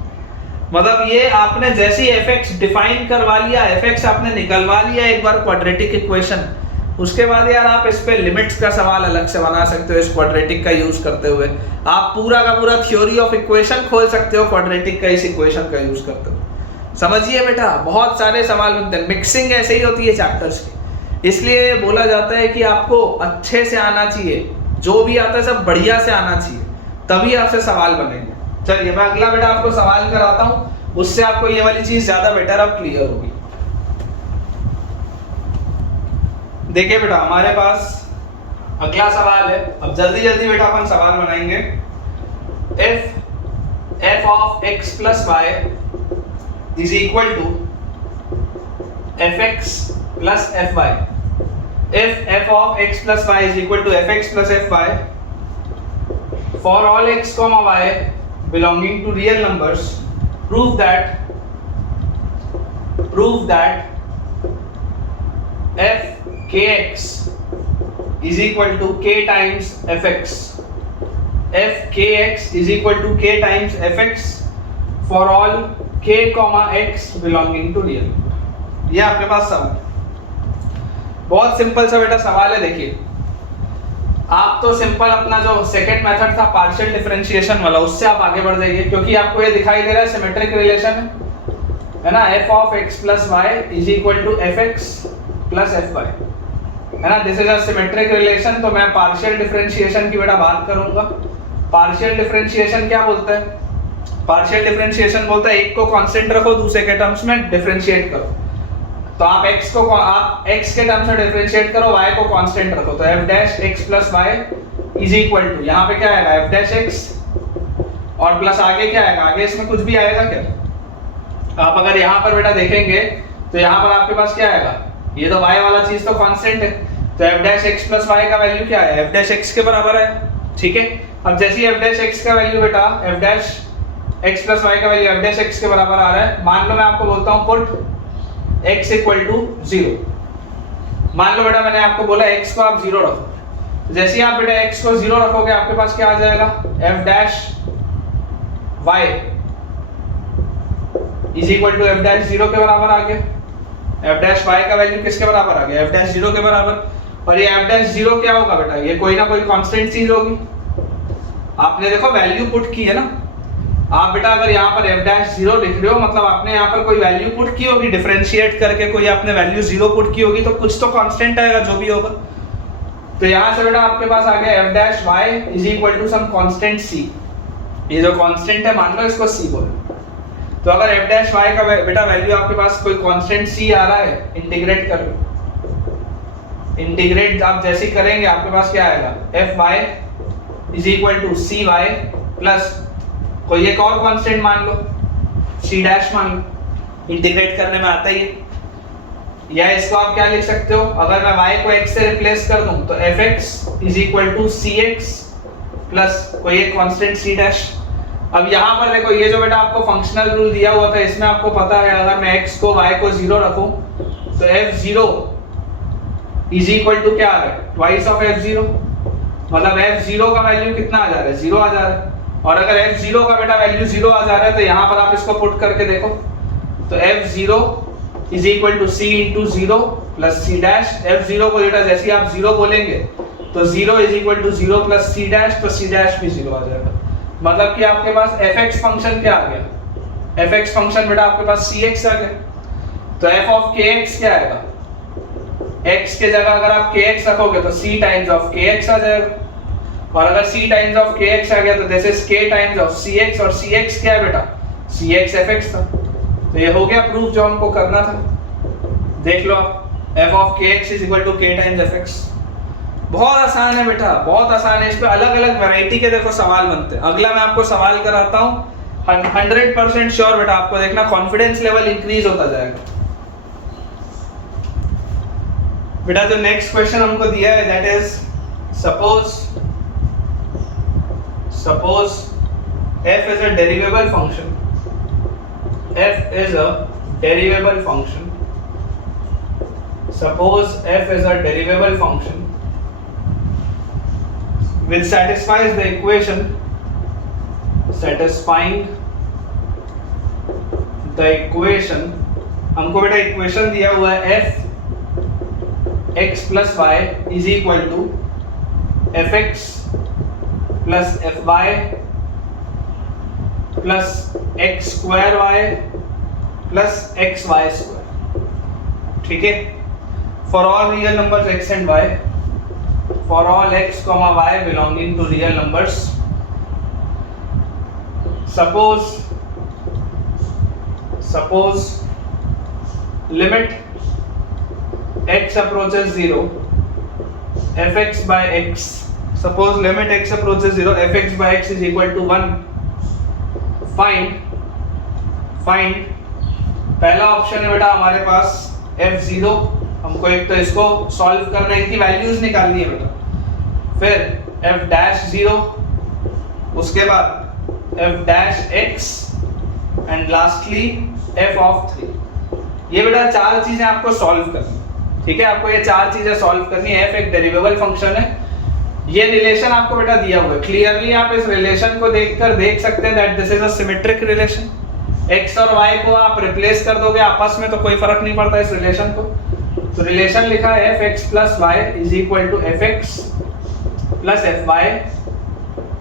मतलब ये आपने जैसे ही fx डिफाइन करवा लिया, fx आपने निकलवा लिया एक बार क्वाड्रेटिक इक्वेशन, उसके बाद यार आप इस पे लिमिट्स का सवाल अलग से बना सकते हो। इस क्वाड्रेटिक का यूज करते हुए आप पूरा का पूरा थ्योरी ऑफ इक्वेशन खोल सकते हो क्वाड्रेटिक का इस इक्वेशन का यूज करते हुए। समझिए बेटा, बहुत सारे सवाल बनते हैं, मिक्सिंग ऐसे ही होती है चैप्टर्स की, इसलिए बोला जाता है कि आपको अच्छे से आना चाहिए, जो भी आता है सब बढ़िया से आना चाहिए, तभी आपसे सवाल बनेंगे। चलिए मैं अगला बेटा आपको सवाल कराता हूं, उससे आपको ये वाली चीज ज्यादा बेटर अब क्लियर होगी। देखिए बेटा हमारे पास अगला सवाल है, अब जल्दी जल्दी बेटा अपन सवाल बनाएंगे। f of x plus y is equal to fx plus fy। if f of x plus y is equal to fx plus fy for all x comma y belonging to real numbers, prove that f kx is equal to k times fx. f kx is equal to k times fx for all k comma x belonging to real. ये आपके पास सवाल, बहुत simple सा बेटा सवाल है। देखिए आप तो सिंपल अपना जो सेकंड मेथड था पार्शियल डिफरेंशिएशन वाला उससे आप आगे बढ़ जाइए, क्योंकि आपको ये दिखाई दे रहा है सिमेट्रिक रिलेशन है ना, f of x plus y is equal to fx plus fy है ना, this is a symmetric relation. तो मैं पार्शियल डिफरेंशिएशन की बेटा बात करूंगा। पार्शियल डिफरेंशिएशन क्या बोलता है? पार्शियल डिफरेंशिएशन बोलता है एक को कांस्टेंट रखो, दूसरे के टर्म्स में डिफरेंशिएट करो। तो आप x को आप x के टर्म्स में डिफरेंशिएट करो, y को कांस्टेंट रखो, तो f dash x plus y is equal to यहाँ पे क्या आएगा f डैश x और प्लस आगे क्या आएगा, आगे इसमें कुछ भी आएगा क्या? आप अगर यहाँ पर बेटा देखेंगे तो यहाँ पर आपके पास क्या आएगा, ये तो y वाला चीज तो कांस्टेंट है, तो f dash x plus y का वैल्यू क्या है, f डैश x के बराबर है। ठीक है, अब जैसे ही f डैश x का वैल्यू बेटा f dash x plus y का वैल्यू f डैश x के बराबर आ रहा है, मान लो मैं आपको बोलता हूँ पुट x इक्वल टू 0। मान लो बेटा मैंने आपको बोला x को आप 0 रखो, जैसे ही आप बेटा x को 0 रखोगे आपके पास क्या आ जाएगा, f dash y is equal to f dash 0 के बराबर आ गया। f डैश y का वैल्यू किसके बराबर आ गया, f डैश 0 के बराबर। और ये f डैश 0 क्या होगा बेटा, ये कोई ना कोई कांस्टेंट चीज होगी। आपने देखो वैल्यू पुट की है ना, आप बेटा अगर यहाँ पर f डैश 0 लिख रहे हो मतलब आपने यहाँ पर कोई वैल्यू पुट की होगी, डिफरेंशिएट करके कोई आपने वैल्यू 0 पुट की होगी, तो कुछ तो कांस्टेंट आएगा जो भी होगा। तो यहाँ से बेटा आपके पास आ गया f dash y is equal to some constant c। ये जो कांस्टेंट है मान लो इसको c बोलो। तो अगर f डैश y का बेटा वैल्यू आपके पास कोई कांस्टेंट c आ रहा है, इंटीग्रेट कर लो। इंटीग्रेट आप जैसे ही करेंगे आपके पास क्या आएगा, fy is equal to cy plus कोई एक और कांस्टेंट मान लो, c डैश मान लो, इंटीग्रेट करने में आता ही है। या इसको आप क्या लिख सकते हो, अगर मैं y को x से रिप्लेस कर दूं तो fx is equal to cx plus कोई एक कांस्टेंट c डैश। अब यहाँ पर देखो ये जो बेटा आपको फंक्शनल रूल दिया हुआ था इसमें आपको पता है अगर मैं x को y को 0 रखूं तो f0 इज इक्वल टू क्या आ रहा है, ट्वाइस ऑफ f0, मतलब f0 का वैल्यू कितना आ जा रहा है, 0 आ जा रहा है। और अगर f0 का बेटा वैल्यू 0 आ जा रहा है तो यहाँ पर आप इसको पुट करके देखो, तो f0 is equal to c into 0 plus c dash. f0 को बेटा जैसे ही आप 0 बोलेंगे तो 0 is equal to 0 plus c dash, तो c डैश भी 0 आ जाएगा। मतलब कि आपके पास fx फंक्शन क्या आ गया, fx फंक्शन बेटा आपके पास cx आ गया। तो f ऑफ kx क्या आएगा, x के जगह अगर आप kx रखोगे तो c टाइम्स ऑफ kx आ जाएगा, और अगर c टाइम्स ऑफ kx आ गया तो this is k times of cx, और cx क्या है बेटा, cx fx था। तो ये हो गया प्रूफ जो हमको करना था। देख लो आप, f of kx is equal to k times fx। बहुत आसान है बेटा, बहुत आसान है। इस पे अलग अलग वैरायटी के देखो सवाल बनते हैं। अगला मैं आपको सवाल कराता हूँ 100% श्योर बेटा, आपको देखना कॉन्फिडेंस लेवल इंक्रीज होता जाएगा। बेटा जो नेक्स्ट क्वेश्चन हमको दिया है that is suppose f is a derivable function, f is a derivable function, suppose f is a derivable function which satisfies the equation, satisfying the equation, हमको बेटा equation दिया हुआ है f x plus y is equal to fx plus fy plus x square y plus xy square। ठीक है, for all real numbers x and y, for all x comma y belonging to real numbers, suppose limit x approaches 0 fx by x, suppose limit x approaches 0 fx by x is equal to 1, find पहला option है बेटा हमारे पास f0, हमको एक तो इसको solve करना है, इनकी वैल्यूज निकालनी है बेटा। फिर f डैश 0, उसके बाद f dash x and lastly f of 3। ये बेटा चार चीजें आपको सॉल्व करनी, ठीक है, आपको ये चार चीजें सॉल्व करनी है। f एक डेरिवेबल फंक्शन है, ये रिलेशन आपको बेटा दिया हुआ है। क्लियरली आप इस रिलेशन को देखकर देख सकते हैं that this is a symmetric relation. x और y को आप रिप्लेस कर दोगे आपस में तो कोई फर्क नहीं पड़ता इस रिलेशन को। तो रिलेशन लिखा है fx plus y is equal to fx plus fy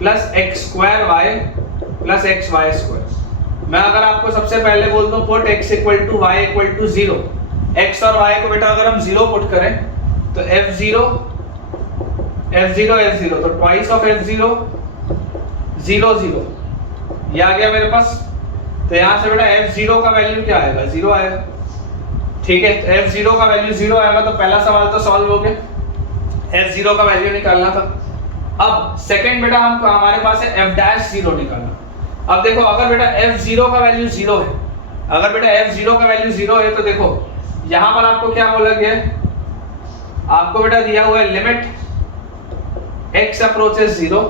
plus x square y plus xy square। मैं अगर आपको सबसे पहले बोल दूं put x equal to y equal to 0, x और y को बेटा अगर हम 0 पुट करें तो f0 तो twice of f0 0 0 ये आ गया मेरे पास। तो यहाँ से बेटा f0 का वैल्यू क्या आएगा, 0 आएगा, ठीक है। तो f0 का वैल्यू 0 आएगा तो पहला सवाल तो सॉल्व हो गया, f0 का वैल्यू निकालना था। अब सेकंड बेटा हम हमारे पास है f dash 0 निकालना। अब देखो अगर बेटा f0 का वैल्यू 0 है, अगर बेटा f0 का वैल्यू 0 है तो देखो यहाँ पर आपको क्या बोला गया है, आपको बेटा दिया हुआ है limit x approaches 0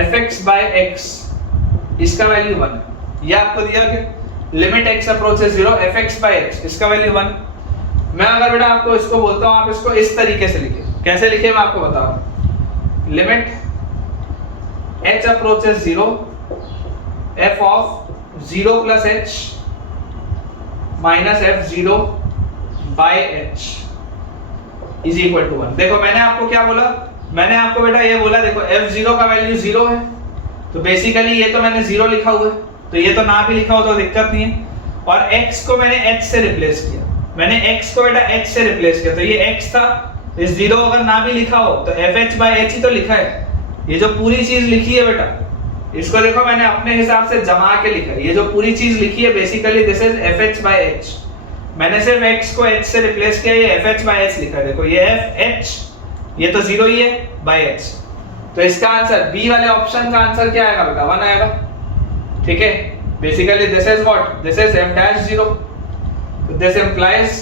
fx by x, इसका वैल्यू 1, ये आपको दिया गया limit x approaches 0 fx by x, इसका वैल्यू 1। मैं अगर बेटा आपको इसको बोलता हूं आप इसको इस तरीके से लिखिए, कैसे लिखे मैं आपको बता रहा हूं। Limit h approaches 0 f of 0 plus h minus f0 by h is equal to 1। देखो मैंने आपको क्या बोला, मैंने आपको बेटा ये बोला देखो f0 का वैल्यू 0 है तो बेसिकली ये तो मैंने 0 लिखा हुआ है, तो ये तो ना भी लिखा हो तो दिक्कत नहीं है। और x को मैंने h से रिप्लेस किया, मैंने x को बेटा h से रिप्लेस किया, तो ये x था, इस 0 अगर ना भी लिखा हो तो fh by h ही तो लिखा है। ये जो पूरी चीज लिखी है बेटा इसको देखो मैंने अपने हिसाब से जमा के लिखा है, ये जो पूरी चीज लिखी है basically this is fh by h। मैंने सिर्फ x को h से रिप्लेस किया, ये fh by h लिखा है। देखो ये fh ये तो 0 ही है by h, तो इसका आंसर बी वाले ऑप्शन का आंसर क्या आएगा बेटा 1 आएगा, ठीक है। Basically this is what, this is f dash 0, so this implies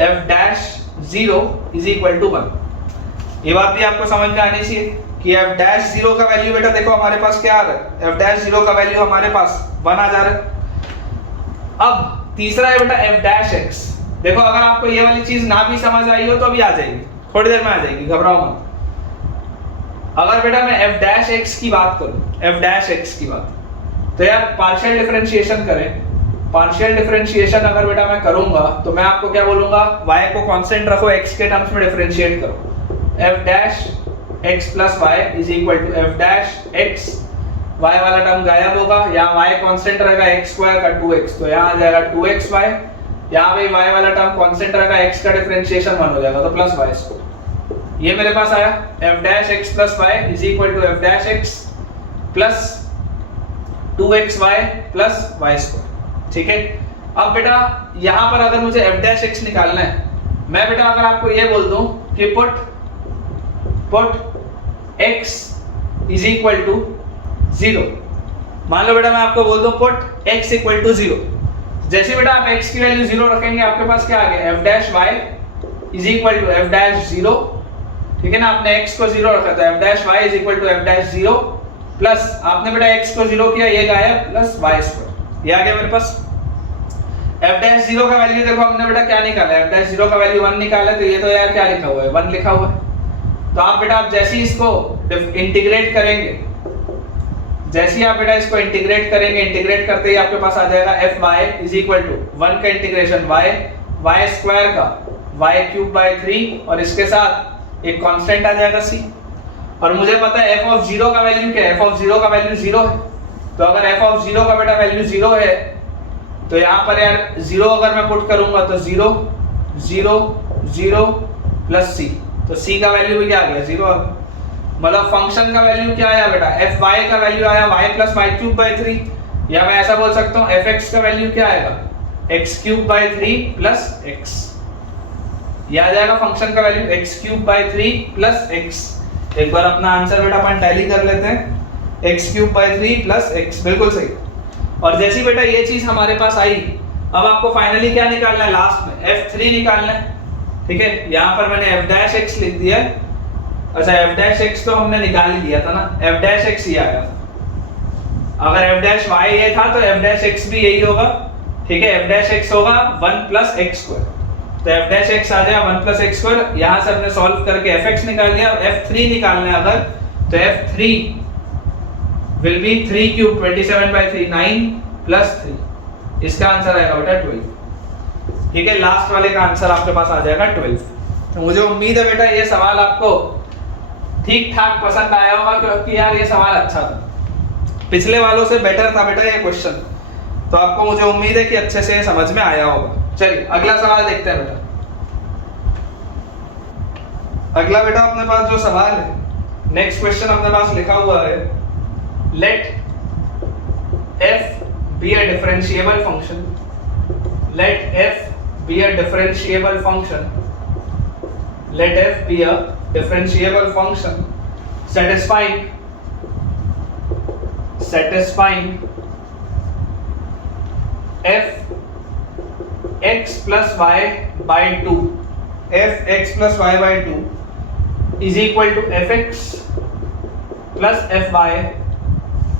f dash 0 is equal to 1। ये बात भी आपको समझ में आनी चाहिए कि f dash 0 का वैल्यू बेटा देखो हमारे पास क्या आ रहा है, f dash 0 का वैल्यू हमारे पास 1 आ जा रहा है। अब तीसरा है बेटा f dash x। देखो अगर आपको ये वाली चीज ना भी समझ आई हो तो अभी आ जाएगी, थोड़ी देर में आ जाएगी, घबराओ मत। अगर बेटा मैं f dash x की बात करूं, f dash x की बात, तो यार पार्शियल डिफरेंशिएशन करें। पार्शियल डिफरेंशिएशन अगर बेटा मैं करूंगा तो मैं आपको क्या बोलूंगा, y को कांस्टेंट रखो, x के टर्म्स में डिफरेंशिएट करो। f dash x plus y is equal to f dash x, y वाला टर्म गायब होगा, यहाँ y कांस्टेंट रहेगा x स्क्वायर का 2x, तो यहाँ आ जाएगा 2xy, यहाँ पे y वाला टर्म कांस्टेंट रहेगा, x का डिफरेंशिएशन 1 हो जाएगा तो प्लस y स्क्वायर। ये मेरे पास आया f dash x plus y is equal to f dash x plus 2xy plus y square, ठीक है। अब बेटा यहाँ पर अगर मुझे f dash x निकालना है, मैं बेटा अगर आपको ये बोल दूं कि put x is equal to 0, मान लो बेटा मैं आपको बोल दूं पुट x equal to 0, जैसे बेटा आप x की वैल्यू 0 रखेंगे आपके पास क्या आ गया, f dash y is equal to f dash 0, ठीक है ना। आपने x को 0 रखा तो f dash y is equal to f dash 0 plus आपने बेटा x को 0 किया, ये गायब, प्लस y स्क्वायर, ये आ गया मेरे पास। f dash 0 का वैल्यू देखो हमने बेटा क्या निकाला है, f dash 0 का वैल्यू 1 निकाला, तो ये तो यार क्या लिखा हुआ है 1 लिखा हुआ है। तो आप बेटा आप जैसे ही इसको इंटीग्रेट करेंगे, जैसे ही आप बेटा इसको इंटीग्रेट करेंगे, इंटीग्रेट करते ही आपके पास आ जाएगा fy is equal to 1 का इंटीग्रेशन y स्क्वायर का y क्यूब बाय 3 और इसके साथ एक कांस्टेंट आ जाएगा c। और मुझे पता है f ऑफ 0 का वैल्यू क्या है, f ऑफ 0 का वैल्यू 0 है, तो अगर f ऑफ 0 का बेटा वैल्यू 0 है तो यहाँ पर यार 0 अगर मैं पुट करूंगा तो 0 0 0 प्लस c, तो c का वैल्यू भी क्या आ गया 0 आ गया। मतलब फंक्शन का वैल्यू क्या आया बेटा, fy का वैल्यू आया y plus y cube by 3, या मैं ऐसा बोल सकता हूँ fx का वैल्यू क्या आएगा x cube by 3 plus x, ये आ जाएगा फंक्शन का value x cube by 3 plus x। एक बार अपना आंसर बेटा अपन टैली कर लेते हैं, x cube by 3 plus x, बिल्कुल सही। और जैसी बेटा ये चीज हमारे पास आई, अब आपको फाइनली क्या निकालना है, लास्ट में f3 निकालना है, ठीक है। यहाँ पर मैंने f dash x लिख दिया है, अच्छा एफ डैश एक्स तो हमने निकाल ही लिया था ना, एफ डैश एक्स ही आया था। अगर एफ डैश वाई ये था तो एफ डैश एक्स भी यही होगा, ठीक है। एफ डैश एक्स होगा 1 प्लस एक्स स्क्वायर, तो एफ डैश एक्स आ जाएगा 1 प्लस एक्स स्क्वायर। यहाँ से हमने सॉल्व करके एफ एक्स निकाल लिया। F3 निकालना है अगर, तो F3 will be 3 cube 27/3 9 plus 3, इसका आंसर आएगा बेटा 12, ठीक है। लास्ट वाले का आंसर आपके पास आ जाएगा 12। तो मुझे उम्मीद है बेटा ये सवाल आपको ठीक ठाक पसंद आया होगा, क्योंकि यार ये सवाल अच्छा था, पिछले वालों से बेटर था बेटा ये क्वेश्चन, तो आपको मुझे उम्मीद है कि अच्छे से समझ में आया होगा। चलिए अगला सवाल देखते हैं बेटा। अगला बेटा अपने पास जो सवाल है, नेक्स्ट क्वेश्चन अपने पास लिखा हुआ है, late f be a differentiable function, let f be a differentiable function, let f be a differentiable function satisfying f x plus y by 2, f x plus y by 2 is equal to fx plus fy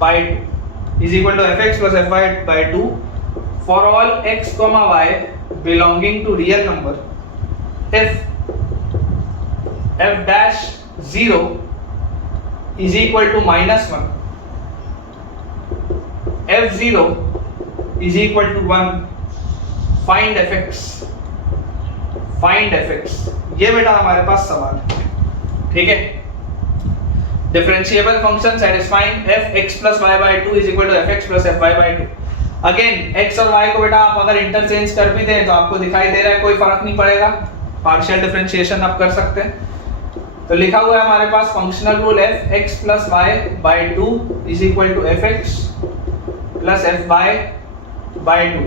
by 2 is equal to fx plus fy by 2 for all x comma y belonging to real number if f dash 0 is equal to -1, f0 is equal to 1, find fx, find fx। ये बेटा हमारे पास सवाल है, ठीक है। Differentiable function satisfying f x plus y by 2 is equal to f x plus f y by 2। Again x और y को बेटा आप अगर इंटरचेंज कर भी दें तो आपको दिखाई दे रहा है कोई फर्क नहीं पड़ेगा, पार्शियल डिफरेंशिएशन आप कर सकते हैं। तो लिखा हुआ है हमारे पास functional rule f x plus y by 2 is equal to f x plus f y by 2।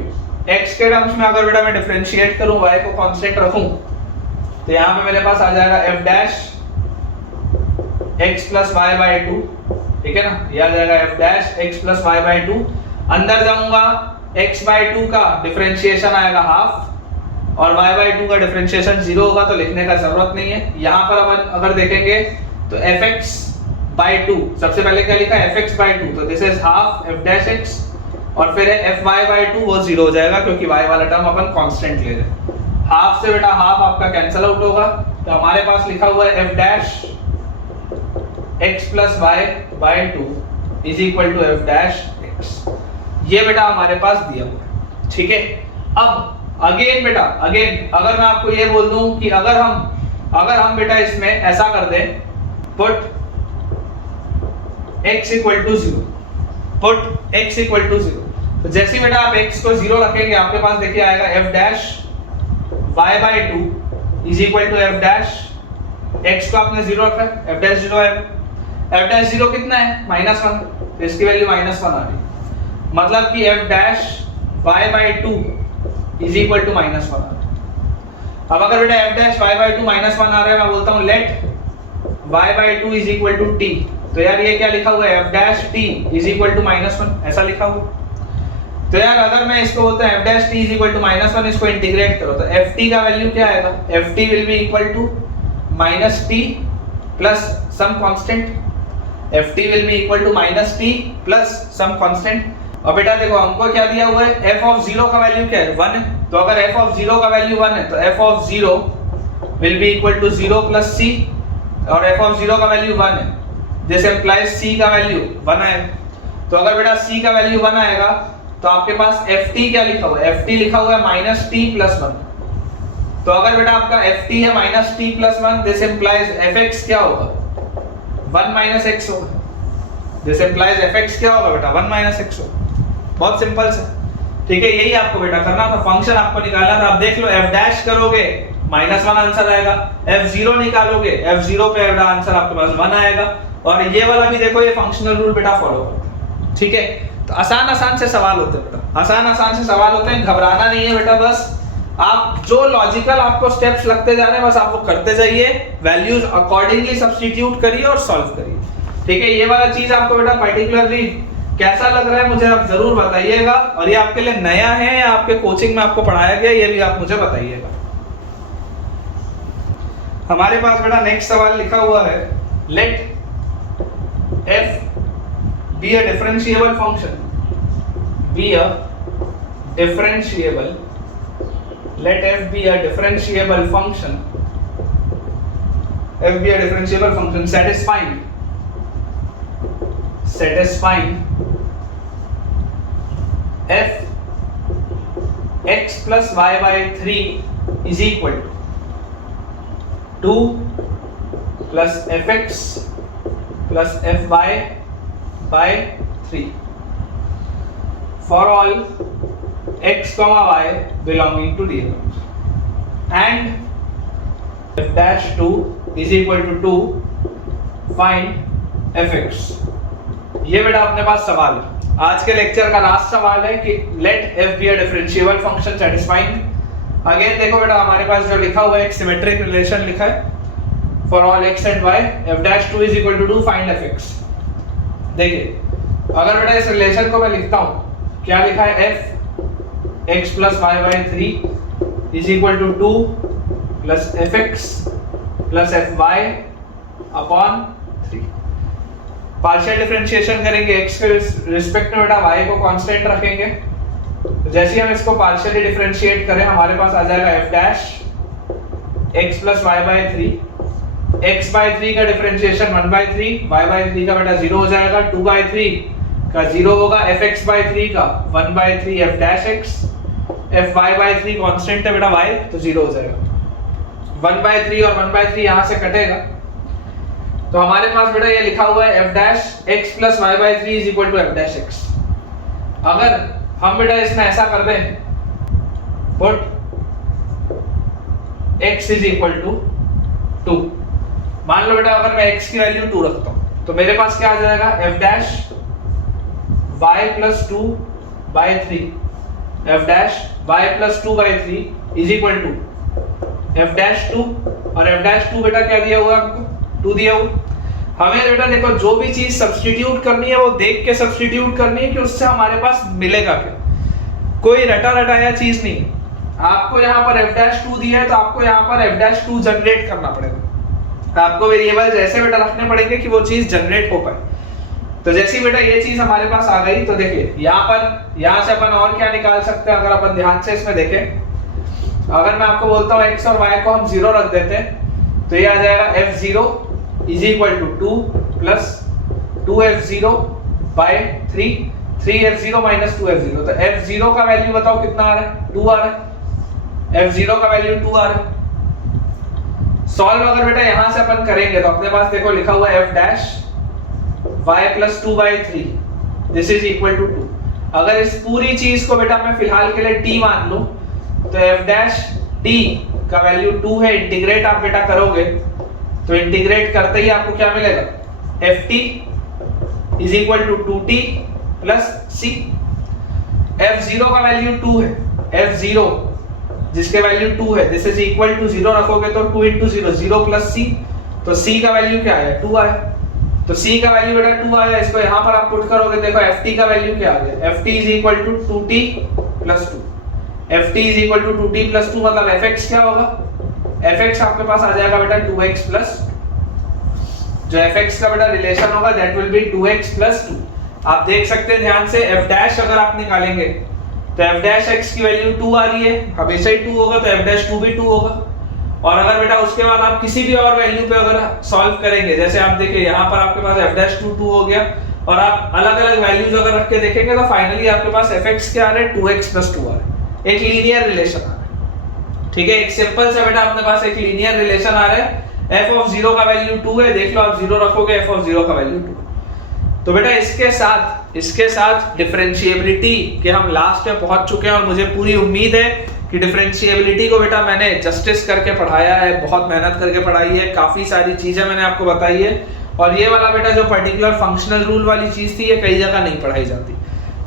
x के टर्म्स में अगर बेटा मैं डिफरेंशिएट करूं, y को कांस्टेंट रखूं, तो यहाँ पे मेरे पास आ जाएगा f dash x plus y by 2, ठीक है ना, ये आ जाएगा f dash x plus y by 2। अंदर जाऊंगा x by 2 का डिफरेंशिएशन आएगा हाफ और y by 2 का डिफरेंशिएशन 0 होगा, तो लिखने का जरूरत नहीं है। यहाँ पर अपन अगर देखेंगे तो fx by 2, सबसे पहले क्या लिखा है fx by 2, तो this is half f dash x और फिर है fy by 2, वो 0 हो जाएगा क्योंकि y वाला टर्म अपन कांस्टेंट ले रहे हैं। हाफ से बेटा हाफ आपका कैंसिल आउट होगा, तो हमारे पास लिखा हुआ है f dash x plus y by 2 is equal to f dash x। ये बेटा हमारे पास दिया हुआ है, ठीक है। अब अगेन बेटा अगेन अगर मैं आपको ये बोल दूं कि अगर हम बेटा इसमें ऐसा कर दें, put x equal to 0, put x equal to 0, तो जैसे बेटा आप x को 0 रखेंगे आपके पास देखिए आएगा f dash y by 2 is equal to f dash x को आपने 0 रखा है, f dash 0 है। f dash 0 कितना है -1, तो इसकी वैल्यू -1 आ रही है, मतलब कि f dash y by 2 is equal to -1 आ रहा है। अब अगर बेटा f dash y by 2 -1 आ रहा है, मैं बोलता हूं let y by 2 is equal to t, तो यार ये क्या लिखा हुआ है f dash t is equal to -1, ऐसा लिखा हुआ। तो यार अगर मैं इसको बोलता हूं f dash t is equal to -1, इसको इंटीग्रेट करो तो ft का वैल्यू क्या आएगा, ft will be equal to -t plus some constant, ft will be equal to -t plus some constant। और बेटा देखो हमको क्या दिया हुआ है, f of 0 का वैल्यू क्या है 1 है, तो अगर f of 0 का वैल्यू 1 है तो f of 0 will be equal to 0 plus c, और f of 0 का वैल्यू 1 है, जैसे implies c का वैल्यू 1 आएगा। तो अगर बेटा c का वैल्यू 1 आएगा तो आपके पास ft क्या लिखा हुआ है, ft लिखा हुआ है -t plus 1। तो अगर बेटा आपका ft है -t plus 1, this implies fx क्या होगा 1 minus x होगा, this implies fx क्या होगा बेटा 1 minus x होगा। बहुत सिंपल से, ठीक है, यही आपको बेटा करना था, फंक्शन आपको निकालना था। आप देख लो f डैश करोगे -1 आंसर आएगा, f0 निकालोगे f0 पे बेटा आंसर आपके पास 1 आएगा, और ये वाला भी देखो ये फंक्शनल रूल बेटा फॉलो करता है, ठीक है। तो आसान से सवाल होते हैं बेटा, आसान से सवाल होते हैं, घबराना नहीं है बेटा, बस आप जो लॉजिकल आपको स्टेप्स लगते जा रहे हैं बस आप वो करते जाइए, वैल्यूज अकॉर्डिंगली सब्स्टिट्यूट करिए और सॉल्व करिए, ठीक है। ये वाला चीज आपको बेटा पर्टिकुलरली कैसा लग रहा है मुझे आप जरूर बताइएगा, और ये आपके लिए नया है या आपके कोचिंग में आपको पढ़ाया गया ये भी आप मुझे बताइएगा। हमारे पास बेटा नेक्स्ट सवाल लिखा हुआ है, late f be a differentiable function, be a differentiable, let f be a differentiable function, f be a differentiable function satisfying f x plus y by 3 is equal to 2 plus fx plus fy by 3 for all x comma y belonging to D and f dash 2 is equal to 2, find fx। ये बेटा अपने पास सवाल है, आज के lecture का last सवाल है कि let f be a differentiable function satisfying। Again देखो बेटा हमारे पास जो लिखा हुआ है एक सिमेट्रिक रिलेशन लिखा है, for all x and y f dash 2 is equal to 2, find fx। देखिए अगर बेटा इस रिलेशन को मैं लिखता हूं, क्या लिखा है, f x plus y by 3 is equal to 2 plus fx plus fy upon 3। Partial differentiation करेंगे x के रिस्पेक्ट में बेटा y को कांस्टेंट रखेंगे, तो जैसे ही हम इसको पार्शियली डिफरेंशिएट करें हमारे पास आ जाएगा f dash x plus y by 3, x by 3 का डिफरेंशिएशन 1 by 3, y by 3 का बेटा 0 हो जाएगा, 2 by 3 का 0 होगा, fx by 3 का 1 by 3 f dash x, fy by 3 constant है बेटा y तो 0 हो जाएगा, 1 by 3 और 1 by 3 यहां से कटेगा, तो हमारे पास बेटा ये लिखा हुआ है f dash x plus y by 3 is equal to f dash x। अगर हम बेटा इसमें ऐसा कर दें, put x is equal to 2, मान लो बेटा अगर मैं x की वैल्यू 2 रखता हूं तो मेरे पास क्या आ जाएगा, f dash y plus 2 by 3, f dash y plus 2 by 3 is equal to f dash 2, और f dash 2 बेटा क्या दिया हुआ हमको, 2 दिया हुआ। हमें बेटा देखो जो भी चीज सब्स्टिट्यूट करनी है वो देख के सब्स्टिट्यूट करनी है कि उससे हमारे पास मिलेगा क्या, कोई रटा रटाया चीज नहीं। आपको यहाँ पर f dash 2 दिया है तो आपको यहाँ पर f dash 2 जनरेट करना पड़ेगा, आपको वेरिएबल जैसे बेटा रखने पड़ेंगे कि वो चीज जनरेट हो पाए। तो जैसी बेटा ये चीज हमारे पास आ गई, तो देखिए यहाँ से अपन और क्या निकाल सकते हैं, अगर अपन ध्यान से इसमें देखें, अगर मैं आपको बोलता हूँ x और y को हम 0 रख देते हैं तो ये आ जाएगा f0 is equal to 2 plus 2f0 by 3, 3f0 minus 2f0, तो f0 का वैल्यू बताओ कितना आ रहा है, 2 आ रहा है, f0 का वैल्यू 2 आ रहा है। सॉल्व अगर बेटा यहां से अपन करेंगे तो अपने पास देखो लिखा हुआ है f dash y plus 2 by 3 this is equal to 2। अगर इस पूरी चीज को बेटा मैं फिलहाल के लिए t मान लूं तो f dash t का वैल्यू 2 है, इंटीग्रेट आप बेटा करोगे तो इंटीग्रेट करते ही आपको क्या मिलेगा, ft is equal to 2t plus c। f0 का वैल्यू 2 है, f0 जिसके वैल्यू 2 है दिस इज इक्वल टू 0 रखोगे तो 2 into 0 0 plus c, तो c का वैल्यू क्या आया, 2 आया, तो c का वैल्यू बेटा 2 आया, इसको यहाँ पर आप पुट करोगे देखो ft का वैल्यू क्या आ गया, ft is equal to 2t plus 2, ft is equal to 2t plus 2 मतलब fx क्या होगा, fx आपके पास आ जाएगा बेटा 2x plus 2, जो fx का बेटा रिलेशन होगा that will be 2x plus 2। आप देख सकते हैं ध्यान से f dash अगर आप निकालेंगे तो f dash x की वैल्यू 2 आ रही है, हमेशा ही 2 होगा तो f dash 2 भी 2 होगा। और अगर बेटा उसके बाद आप किसी भी और वैल्यू पे अगर सॉल्व करेंगे, जैसे आप देखिए यहाँ पर आपके पास f dash 2 2 हो गया, और आप अलग अलग वैल्यूज अगर रख के देखेंगे तो फाइनली आपके पास fx क्या आ रहा है, 2x plus 2 आ रहा है, एक लीनियर रिलेशन आ रहा है। ठीक है, एक सिंपल सा बेटा अपने पास एक लीनियर रिलेशन आ रहा है, f of 0 का वैल्यू 2 है, देख लो आप 0 रखोगे f of 0 का वैल्यू 2। तो बेटा इसके साथ डिफरेंशिएबिलिटी के हम लास्ट में पहुंच चुके हैं, और मुझे पूरी उम्मीद है कि डिफरेंशिएबिलिटी को बेटा मैंने जस्टिस करके पढ़ाया है, बहुत मेहनत करके पढ़ाई है, काफी सारी चीजें मैंने आपको बताई है, और ये वाला बेटा जो पर्टिकुलर फंक्शनल रूल वाली चीज थी ये कई जगह नहीं पढ़ाई जाती।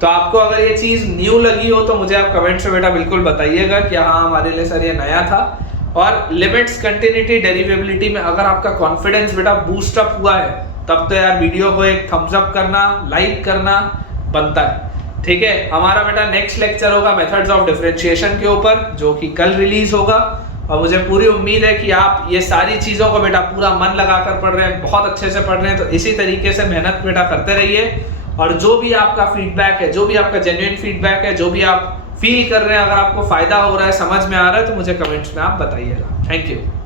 तो आपको अगर ये चीज न्यू लगी हो तो मुझे आप कमेंट्स में बेटा बिल्कुल बताइएगा कि हाँ हमारे लिए सर ये नया था। और लिमिट्स, कंटिन्यूटी, डेरिवेबिलिटी में अगर आपका कॉन्फिडेंस बेटा बूस्ट अप हुआ है तब तो यार वीडियो को एक थम्स अप करना, लाइक करना बनता है। ठीक है, हमारा बेटा नेक्स्ट लेक्चर होगा मेथड्स ऑफ डिफरेंशिएशन के ऊपर, जो कि कल रिलीज होगा, और मुझे पूरी उम्मीद है कि आप ये सारी चीज़ों को बेटा पूरा मन लगाकर पढ़ रहे हैं, बहुत अच्छे से पढ़ रहे हैं। तो इसी तरीके से मेहनत बेटा करते रहिए, और जो भी आपका फीडबैक है, जो भी आपका जेन्युइन फीडबैक है, जो भी आप फील कर रहे हैं, अगर आपको फायदा हो रहा है, समझ में आ रहा है, तो मुझे कमेंट्स में आप बताइएगा। Thank you.